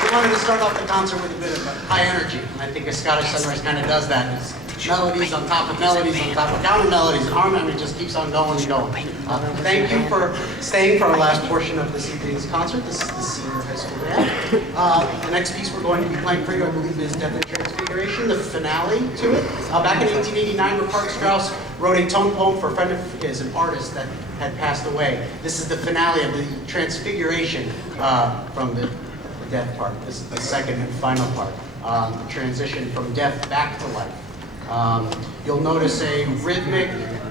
we wanted to start off the concert with a bit of high energy. And I think a Scottish Sunrise kind of does that. It's melodies on top of melodies on top of counter melodies, and harmony just keeps on going and going. Thank you for staying for our last portion of this evening's concert. This is the senior high school band. The next piece we're going to be playing for you, I believe, is Death and Transfiguration, the finale to it. Back in 1889, Ricard Strauss wrote a tone poem for a friend of his, an artist that had passed away. This is the finale of the Transfiguration from the death part. This is the second and final part, the transition from death back to life. You'll notice a rhythmic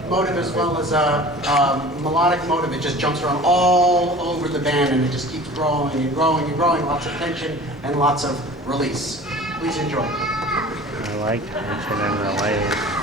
motive as well as a melodic motive. It just jumps around all over the band and it just keeps growing and growing and growing. Lots of tension and lots of release. Please enjoy. I like tension and release.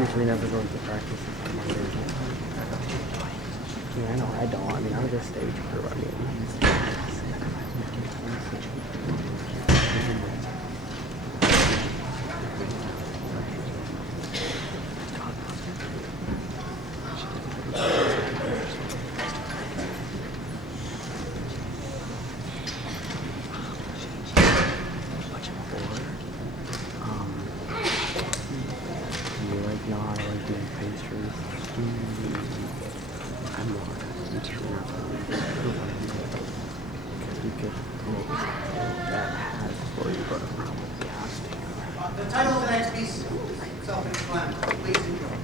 usually never go to practice on Mondays. Yeah, I know I don't. I mean, I'm just stage crew. I mean, you like know how to like make pastries? I'm not. I'm sure you could make that has for you, but casting. The title of the next piece is self-explanatory. Please enjoy.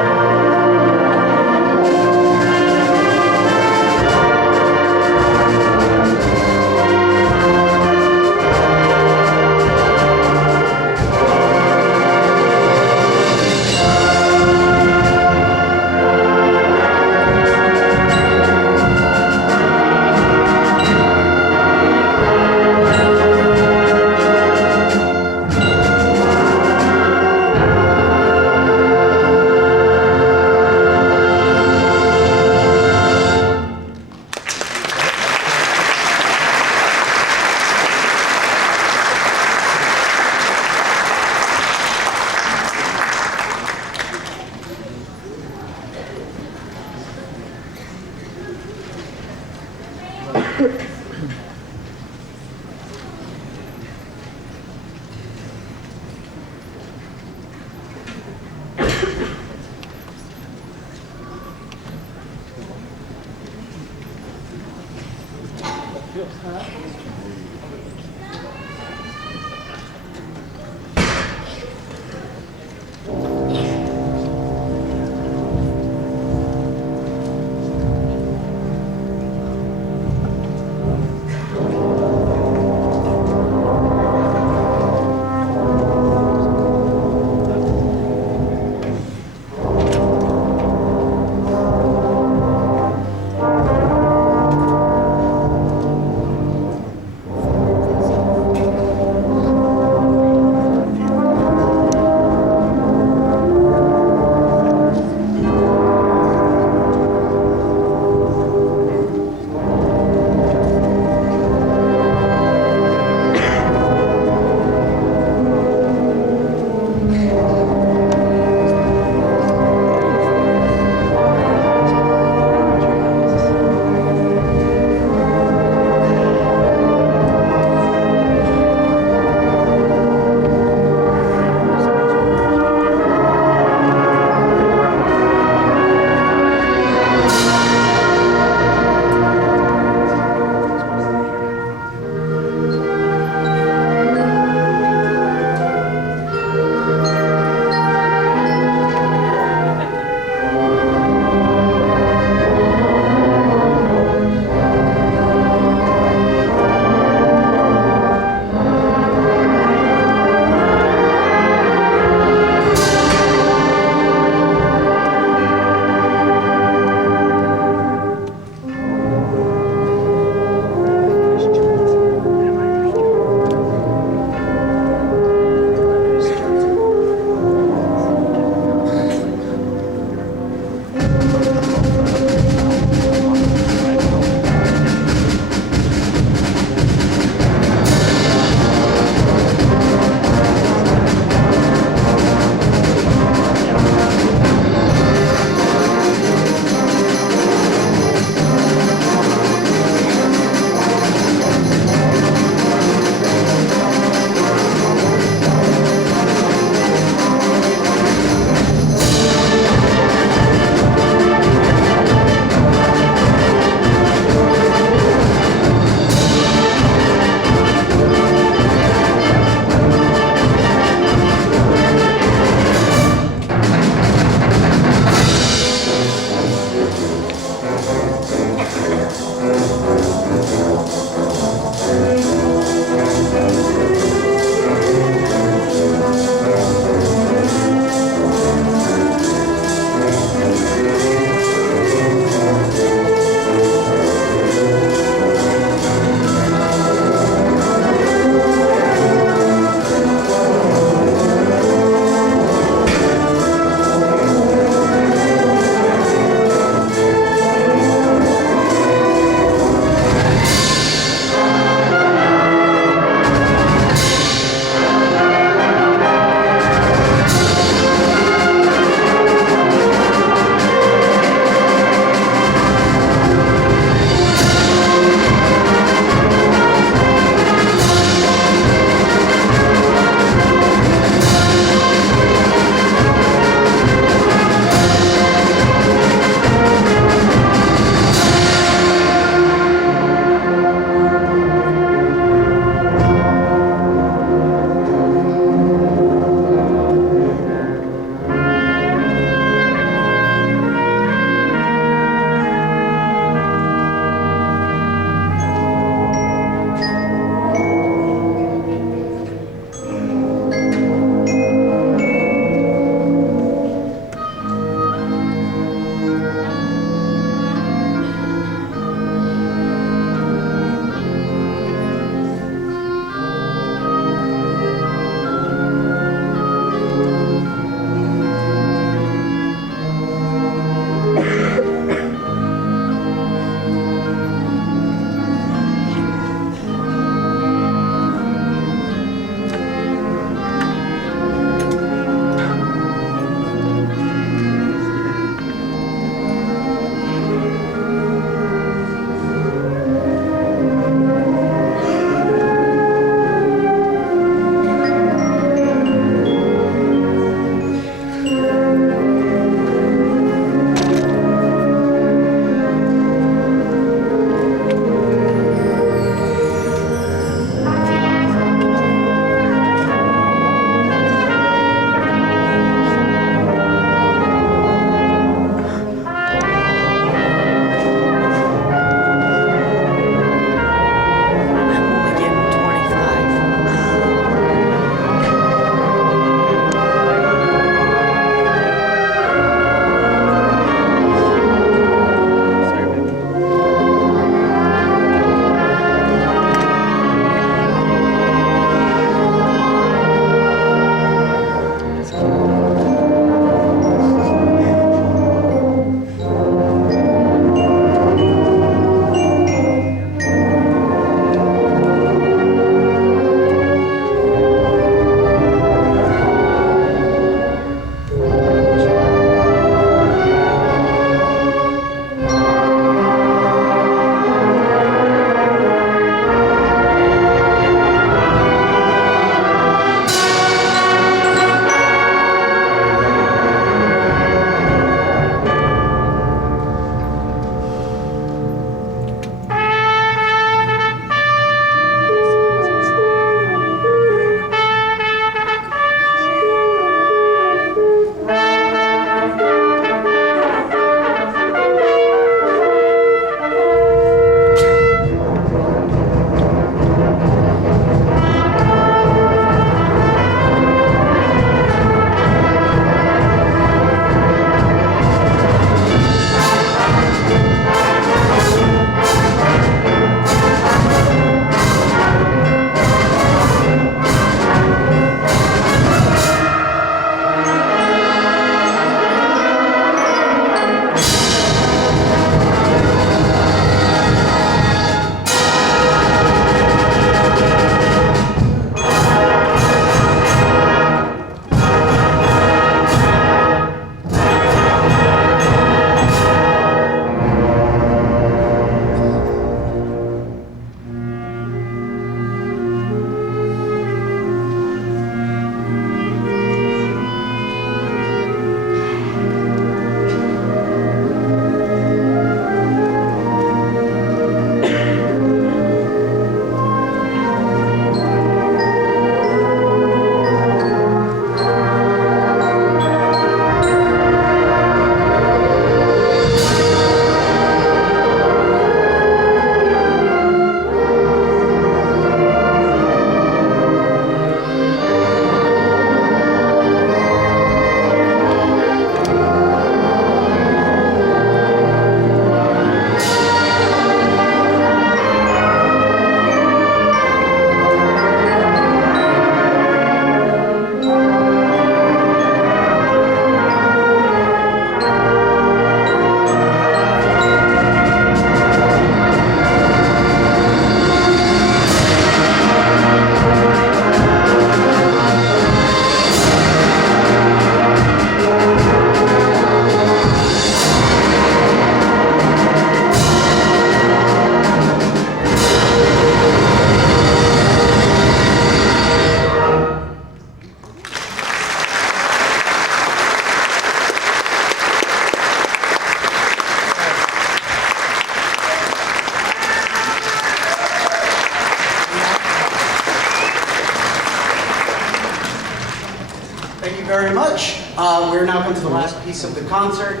Thank you very much. We're now come to the last piece of the concert.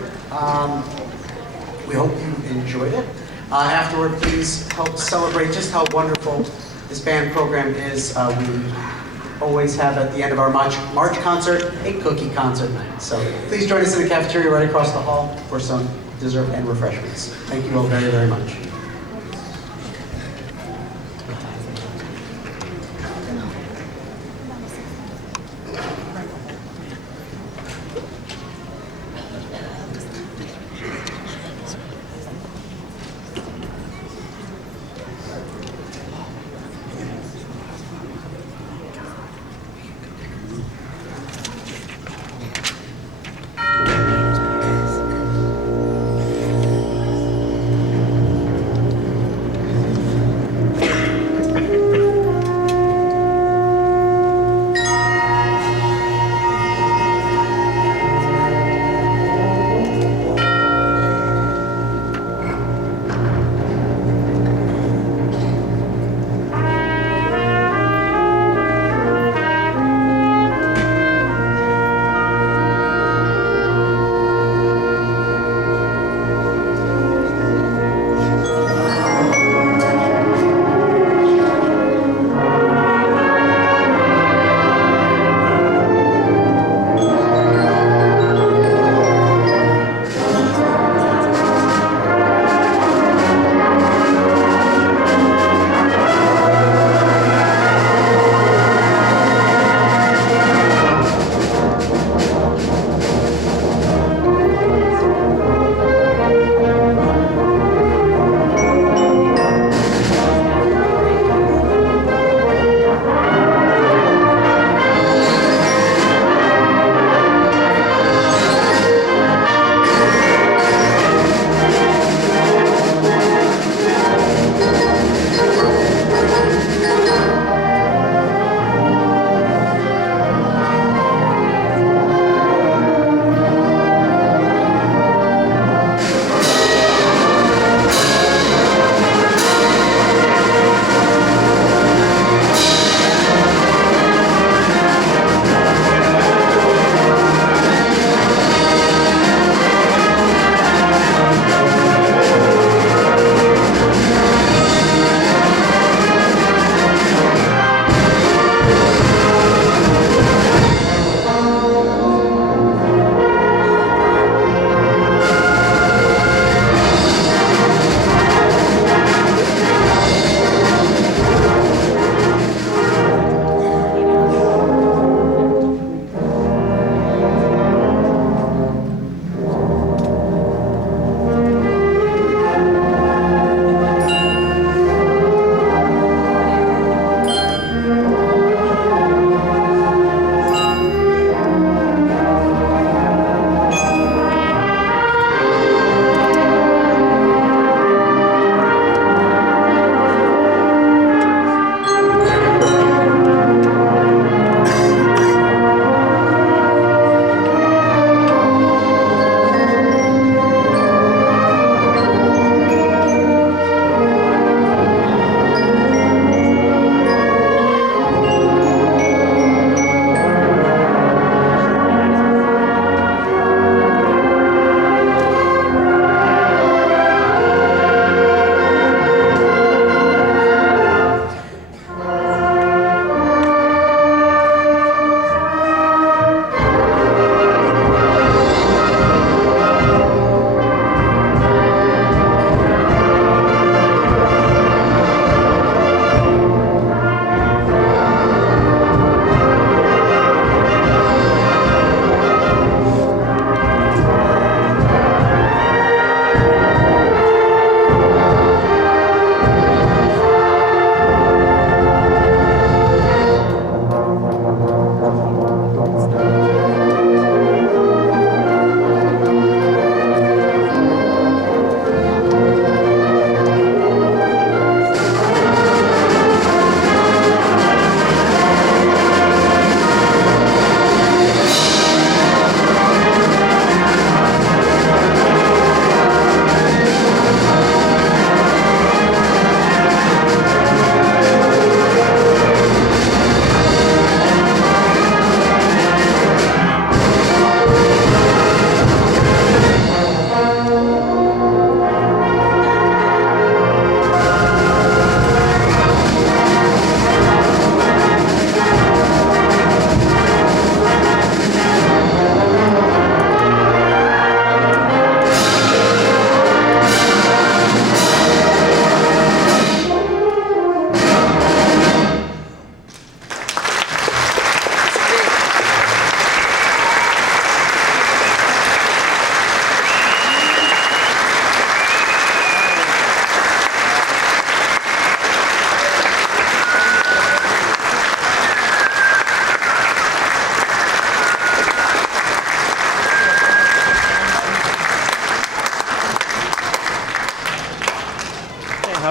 We hope you enjoyed it. Afterward, please help celebrate just how wonderful this band program is. We always have at the end of our March concert, a cookie concert night. So please join us in the cafeteria right across the hall for some dessert and refreshments. Thank you all very, very much.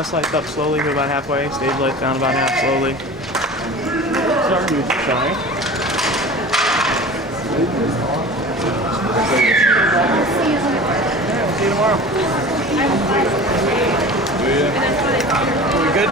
house lights up slowly to about halfway. Stage lights down about half slowly. Start music, sorry. See you tomorrow.